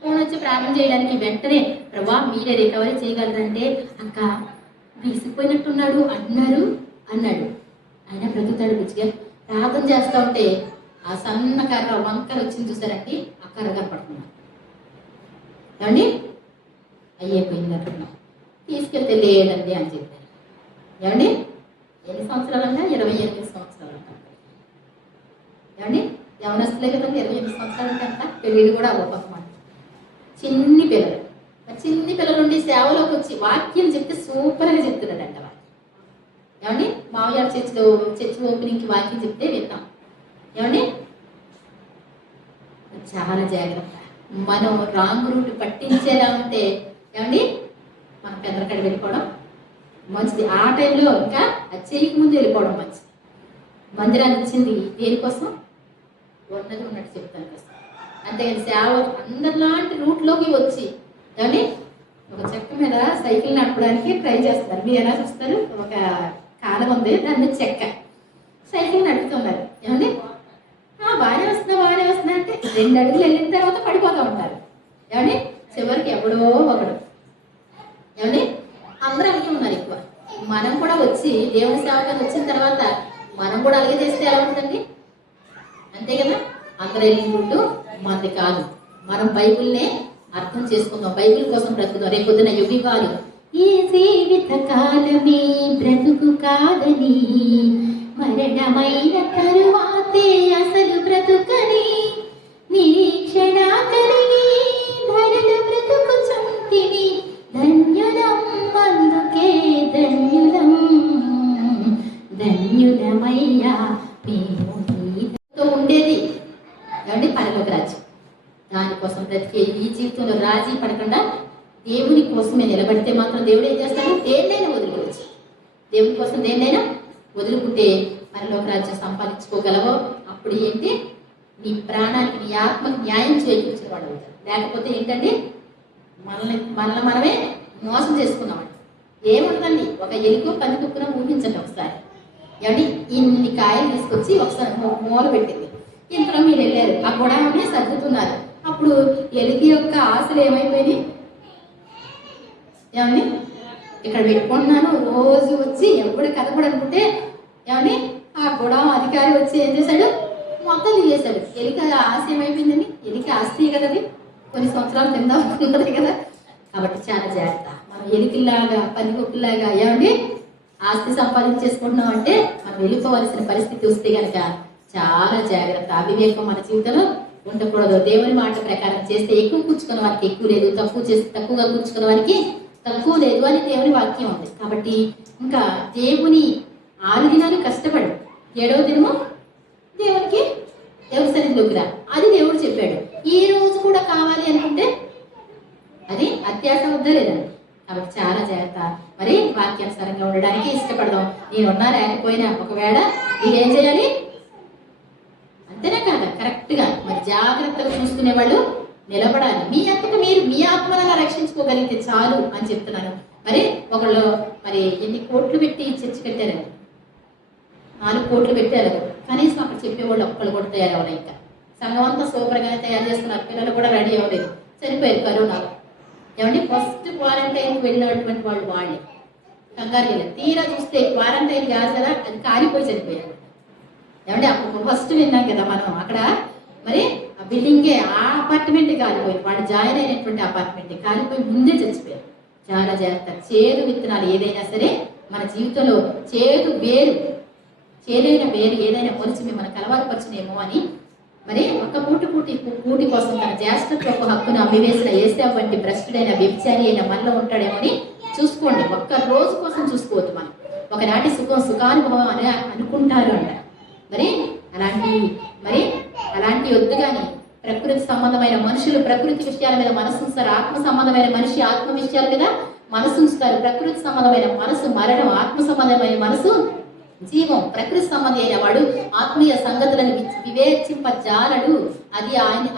ఫోన్ వచ్చి ప్రార్థన చేయడానికి వెంటనే ప్రభా మీరే రికవరీ చేయగలరంటే అక్క విసిగిపోయినట్టున్నాడు అన్నాడు. ఆయన బ్రతుకుతాడు పిచ్చిగా. ప్రార్థన చేస్తూ ఉంటే ఆ సన్న కర్ర వంకర వచ్చింది చూసారండి, ఆ కర్ర కనపడుతున్నాం. ఏమండి అయ్యిపోయింది అంటున్నాం. తీసుకెళ్తే లేదండి అని చెప్పారు. ఏమండి ఎన్ని సంవత్సరాలంటే 28 సంవత్సరాలు అంట. ఏమండి యవనస్తులే కదండి 28 సంవత్సరాలు అంటే అంట. పెళ్ళిళ్ళు కూడా అవ్వకపోమాట చిన్ని పిల్లలు నుండి సేవలోకి వచ్చి వాక్యం చెప్తే సూపర్గా చెప్తున్నాడంట. ఏమండి మామయ్య చర్చ్ ఓపెనింగ్కి వాక్యం చెప్తే విన్నాం. ఏమండి చాలా జాగ్రత్త. మనం రాంగ్ రూట్ పట్టించేలా ఉంటే ఏమండి మనం పెద్దరకడ వెళ్ళిపోవడం మంచిది. ఆ టైంలో ఇంకా అది చేయక ముందు వెళ్ళిపోవడం మంచిది. మందిరాన్ని ఇచ్చింది దేనికోసం? ఉన్నట్టు చెప్తాను కోసం. అంతేగాని సేవ అందరిలాంటి రూట్లోకి వచ్చి ఏమండి ఒక చెక్క మీద సైకిల్ నడపడానికి ట్రై చేస్తారు. మీరు ఎలా చూస్తారు? ఒక కాలం ఉంది, దాని మీద చెక్క సైకిల్ నడుపుతున్నారు. ఏమండి బాగానే వస్తున్నా అంటే 2 అడుగులు వెళ్ళిన తర్వాత పడిపోతూ ఉంటారు. ఏమండి చివరికి ఎవడో ఒకడు. ఏమండి అందరూ అలాగే ఉన్నారు ఎక్కువ. మనం కూడా వచ్చి దేవుని సేవకానికి వచ్చిన తర్వాత మనం కూడా అలాగే చేస్తే ఎలా ఉంటుందండి? అంతే కదా. అందరూ వెళ్ళినట్టు మంది కాదు. మనం బైబిల్నే అర్థం చేసుకుందాం, బైబిల్ కోసం బ్రతుకుదాం. రేపు పొద్దున యుగాలు ఈ జీవిత కాలమే బ్రతుకు కాదని, మరణమైన తరువాతే అసలు బ్రతుకని నిరీక్షణ కలిగి ధరలు బ్రతుకు చుంటిని ధన్యులం అందుకే ధన్యులమయ్యా మేము ఉండేది. ఏమండి పరలోక రాజ్యం. దానికోసం బ్రతికే ఈ జీవితంలో రాజీ పడకుండా దేవుని కోసమే నిలబడితే మాత్రం దేవుడు ఏం చేస్తాడు? దేన్నైనా వదిలిపోవచ్చు. దేవుని కోసం దేన్నైనా వదులుకుంటే పరలోక రాజ్యం సంపాదించుకోగలవో అప్పుడు ఏంటి? నీ ప్రాణానికి నీ ఆత్మకి న్యాయం చేకూర్చిన వాడు అవుతాడు. లేకపోతే ఏంటండి మనమే మోసం చేసుకున్నామండి. ఏముంటుందండి? ఒక ఎలుక పందికొక్కున ఊహించండి ఒకసారి. ఏమండి ఇన్ని కాయలు తీసుకొచ్చి ఒకసారి మూల పెట్టింది. ఇంతలో మీరు వెళ్ళారు, ఆ గొడవనే సర్దుతున్నారు. అప్పుడు ఎలుక యొక్క ఆశలు ఏమైపోయినాయి? ఏమండి ఇక్కడ పెట్టుకుంటున్నాను రోజు వచ్చి ఎప్పుడు కథపడు అనుకుంటే ఏమని ఆ గొడవ అధికారి వచ్చి ఏం చేశాడు? మొత్తం తీసేశాడు. ఎలిక ఆశ ఏమైపోయిందండి? ఎలిక ఆస్తి కదా, అది కొన్ని సంవత్సరాల కింద ఉంటుంది కదా. కాబట్టి చాలా జాగ్రత్త. మనం ఎలికల్లాగా పందికొక్కులాగా ఏమండి ఆస్తి సంపాదించేసుకుంటున్నాం అంటే మనం వెళ్ళిపోవలసిన పరిస్థితి వస్తే కనుక చాలా జాగ్రత్త. అవివేకం మన జీవితంలో ఉండకూడదు. దేవుని మాట ప్రకారం చేస్తే ఎక్కువ కూర్చుకున్న వారికి ఎక్కువ లేదు, తక్కువ చేస్తే తక్కువగా కూర్చుకున్న వారికి తక్కువ లేదు అని దేవుని వాక్యం ఉంది. కాబట్టి ఇంకా దేవుని 6 దినాలు కష్టపడు, 7వ దినము దేవునికి దేవుని సన్నిధిలోకి రా, అది దేవుడు చెప్పాడు. ఈ రోజు కూడా కావాలి అనుకుంటే అది అత్యాశ వద్దా లేదండి. కాబట్టి చాలా జాగ్రత్త. మరి వాక్యానుసారంగా ఉండడానికి ఇష్టపడదాం. నేనున్నా లేకపోయినా ఒకవేళ మీరేం చేయాలి? అంతేనా కాదా? కరెక్ట్గా మరి జాగ్రత్తగా చూసుకునే వాళ్ళు నిలబడాలి. మీ అంతటా మీరు మీ ఆత్మలను రక్షించుకోగలిగితే చాలు అని చెప్తున్నాను. మరి ఒకళ్ళు మరి ఎన్ని కోట్లు పెట్టి చర్చి కట్టారండి? 4 కోట్లు పెట్టారు. కనీసం అక్కడ చెప్పేవాళ్ళు ఒక్కళ్ళు కూడా తయారవ్వలేదు. ఇంకా సంఘం అంతా సూపర్గానే తయారు చేస్తున్నారు. పిల్లలు కూడా రెడీ అవ్వలేదు, చనిపోయారు కరోనాలో. ఏమంటే ఫస్ట్ క్వారంటైన్కి వెళ్ళినటువంటి వాళ్ళే కంగారు వెళ్ళారు. తీరా చూస్తే క్వారంటైన్ కాదు కదా, అది కాలిపోయి చనిపోయారు. ఏమంటే అప్పుడు ఫస్ట్ విన్నాం కదా మనం అక్కడ. మరి ఆ బిల్డింగే ఆ అపార్ట్మెంట్ కాలిపోయింది, వాడు జాయిన్ అయినటువంటి అపార్ట్మెంట్ కాలిపోయి ముందే చచ్చిపోయారు. చాలా జాగ్రత్త. చేదు విత్తనాలు ఏదైనా సరే మన జీవితంలో చేదైన వేరు ఏదైనా పొలిచి మిమ్మల్ని కలవరపరచునేమో అని మరి ఒక కూటి కోసం తన జ్యేష్ఠత్వపు హక్కును అమ్మివేసిన ఏశావు వంటి భ్రష్టుడైన వ్యభిచారి అయిన మనలో ఉంటాడేమో అని చూసుకోండి. ఒక్క రోజు కోసం చూసుకోవద్దు. మనం ఒకనాటి సుఖానుభవం అని అనుకుంటారు అంట. మరి అలాంటి వద్దు. కానీ ప్రకృతి సంబంధమైన మనుషులు ప్రకృతి విషయాల మీద మనసు ఉంచుతారు, ఆత్మ సంబంధమైన మనిషి ఆత్మ విషయాల మీద మనసు ఉంచుతారు. ప్రకృతి సంబంధమైన మనసు మరణం, ఆత్మ సంబంధమైన మనసు జీవం. ప్రకృతి సంబంధి అయిన వాడు ఆత్మీయ సంగతులను వివేచింపజాలడు, అది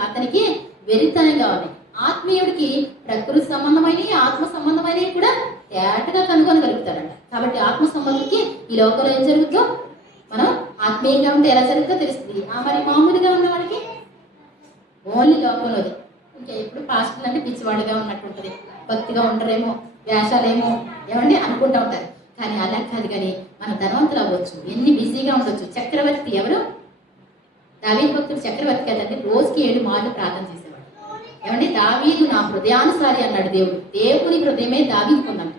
అతనికి వెరితనంగా ఉన్నాయి. ఆత్మీయుడికి ప్రకృతి సంబంధమైనవి ఆత్మ సంబంధమైనవి కూడా తేటగా కనుగొనగలుగుతాడంట. కాబట్టి ఆత్మ సంబంధికి ఈ లోకంలో ఏం జరుగుతుందో మనం ఆత్మీయంగా ఉంటే ఎలా జరుగుతుందో తెలుస్తుంది. మరి మామూలుగా ఉన్న వాడికి ఓన్లీ లోకంలోది. ఇంకా ఎప్పుడు పాస్టర్లు అంటే పిచ్చివాడుగా ఉన్నట్టు ఉంటుంది, భక్తిగా ఉండరేమో, వేషాలేమో ఏమండి అనుకుంటా ఉంటారు. కానీ అలా కాదు. కానీ మన ధనవంతులు అవ్వచ్చు, ఎన్ని బిజీగా ఉండొచ్చు. చక్రవర్తి ఎవరు? దావీదు భక్తుడు చక్రవర్తి కదండి. రోజుకి 7 మార్లు ప్రార్థన చేసేవాడు. ఏమండి దావీదు నా హృదయానుసారి అన్నాడు దేవుడు. దేవుని హృదయమే దావీదుకున్నాడు.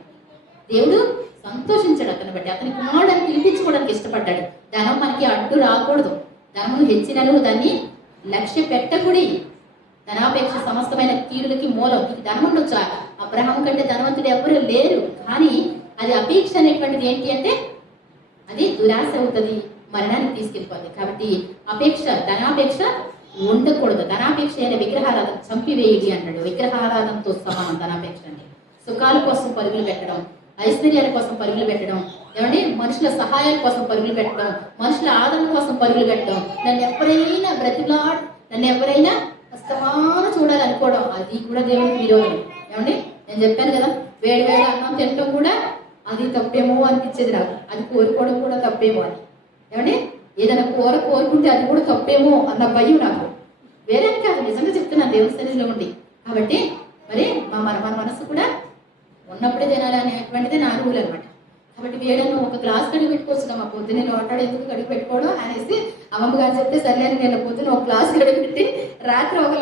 దేవుడు సంతోషించాడు అతను బట్టి. అతని కుమారుడని పిలిపించుకోవడానికి ఇష్టపడ్డాడు. ధనం మనకి అడ్డు రాకూడదు. ధనము హెచ్చినను దాన్ని లక్ష్య పెట్టకుడి. ధనాపేక్ష సమస్తమైన కీడులకి మూలం. నీకు ధనం ఉండొచ్చు, అబ్రహాము కంటే ధనవంతుడు ఎవరు లేరు. కానీ అది అపేక్ష అనేటువంటిది ఏంటి అంటే అది దురాశ అవుతుంది, మరణానికి తీసుకెళ్ళిపోతుంది. కాబట్టి అపేక్ష, ధనాపేక్ష ఉండకూడదు. ధనాపేక్ష అయిన విగ్రహారాధన చంపివేయడి అన్నాడు. విగ్రహారాధనతో సమానం ధనాపేక్ష అంటే. సుఖాల కోసం పరుగులు పెట్టడం, ఐశ్వర్యాల కోసం పరుగులు పెట్టడం, ఏమంటే మనుషుల సహాయం కోసం పరుగులు పెట్టడం, మనుషుల ఆదరణ కోసం పరుగులు పెట్టడం, నన్ను ఎవరైనా అస్తమానం చూడాలనుకోవడం, అది కూడా దేవుడికి విరోధం. ఏమండి నేను చెప్పాను కదా, వేడి అన్నం తినడం కూడా అది తప్పేమో అనిపించేది నాకు. అది కోరుకోవడం కూడా తప్పేమో అని. ఏమండి ఏదైనా కోరుకుంటే అది కూడా తప్పేమో అన్న భయం నాకు. వేరే కాదు, నిజంగా చెప్తున్నాను దేవుని సన్నిధిలో ఉండి. కాబట్టి మరి మన మనసు కూడా ఉన్నప్పుడే తినాలి అనేటువంటిదే నా రూల్ అనమాట. కాబట్టి వేడನ್ನು ఒక గ్లాస్ కడిగి పెట్టుకోవచ్చు. మా పొద్దున్నే లోటాడు ఎందుకు కడిగి పెట్టుకోవడం అనేసి అమ్మమ్మ గారు చెప్తే సర్లేని నేను పొద్దున్న ఒక గ్లాస్ కడిగి పెట్టి రాత్రి ఒక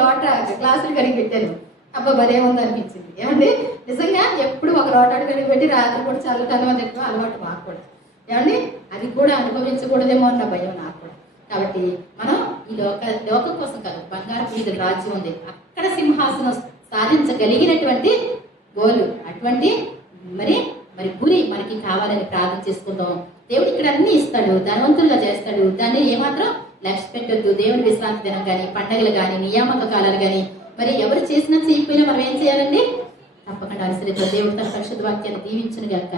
గ్లాసులు కడిగి పెట్టాను. అబ్బా భలే ఉంది అనిపించింది. ఏమండి నిజంగా ఎప్పుడు ఒక లోటాడు కడిగి పెట్టి రాత్రి కూడా చల్లటను అని చెప్పి అలవాటు మాకు కూడా. ఏమండి అది కూడా అనుభవించకూడదేమో అన్న భయం నాకు కూడా. కాబట్టి మనం ఈ లోకం కోసం కాదు, బంగారు పీఠ రాజ్యం ఉంది, అక్కడ సింహాసనం సాధించగలిగినటువంటి గోలు, అటువంటి మరి గురి మనకి కావాలని ప్రార్థన చేసుకుందాం. దేవుడు ఇక్కడ అన్ని ఇస్తాడు, ధనవంతులుగా చేస్తాడు. దాన్ని ఏమాత్రం లక్ష్య పెట్టొద్దు. దేవుని విశ్రాంతి దినం కానీ, పండగలు కానీ, నియామక కాలాలు కానీ మరి ఎవరు చేసినా చేయకపోయినా మనం ఏం చేయాలండి? తప్పకుండా అనుసరిద్దాం. దేవుడు తన పరిశుద్ధ వాక్యాన్ని దీవించును గాక.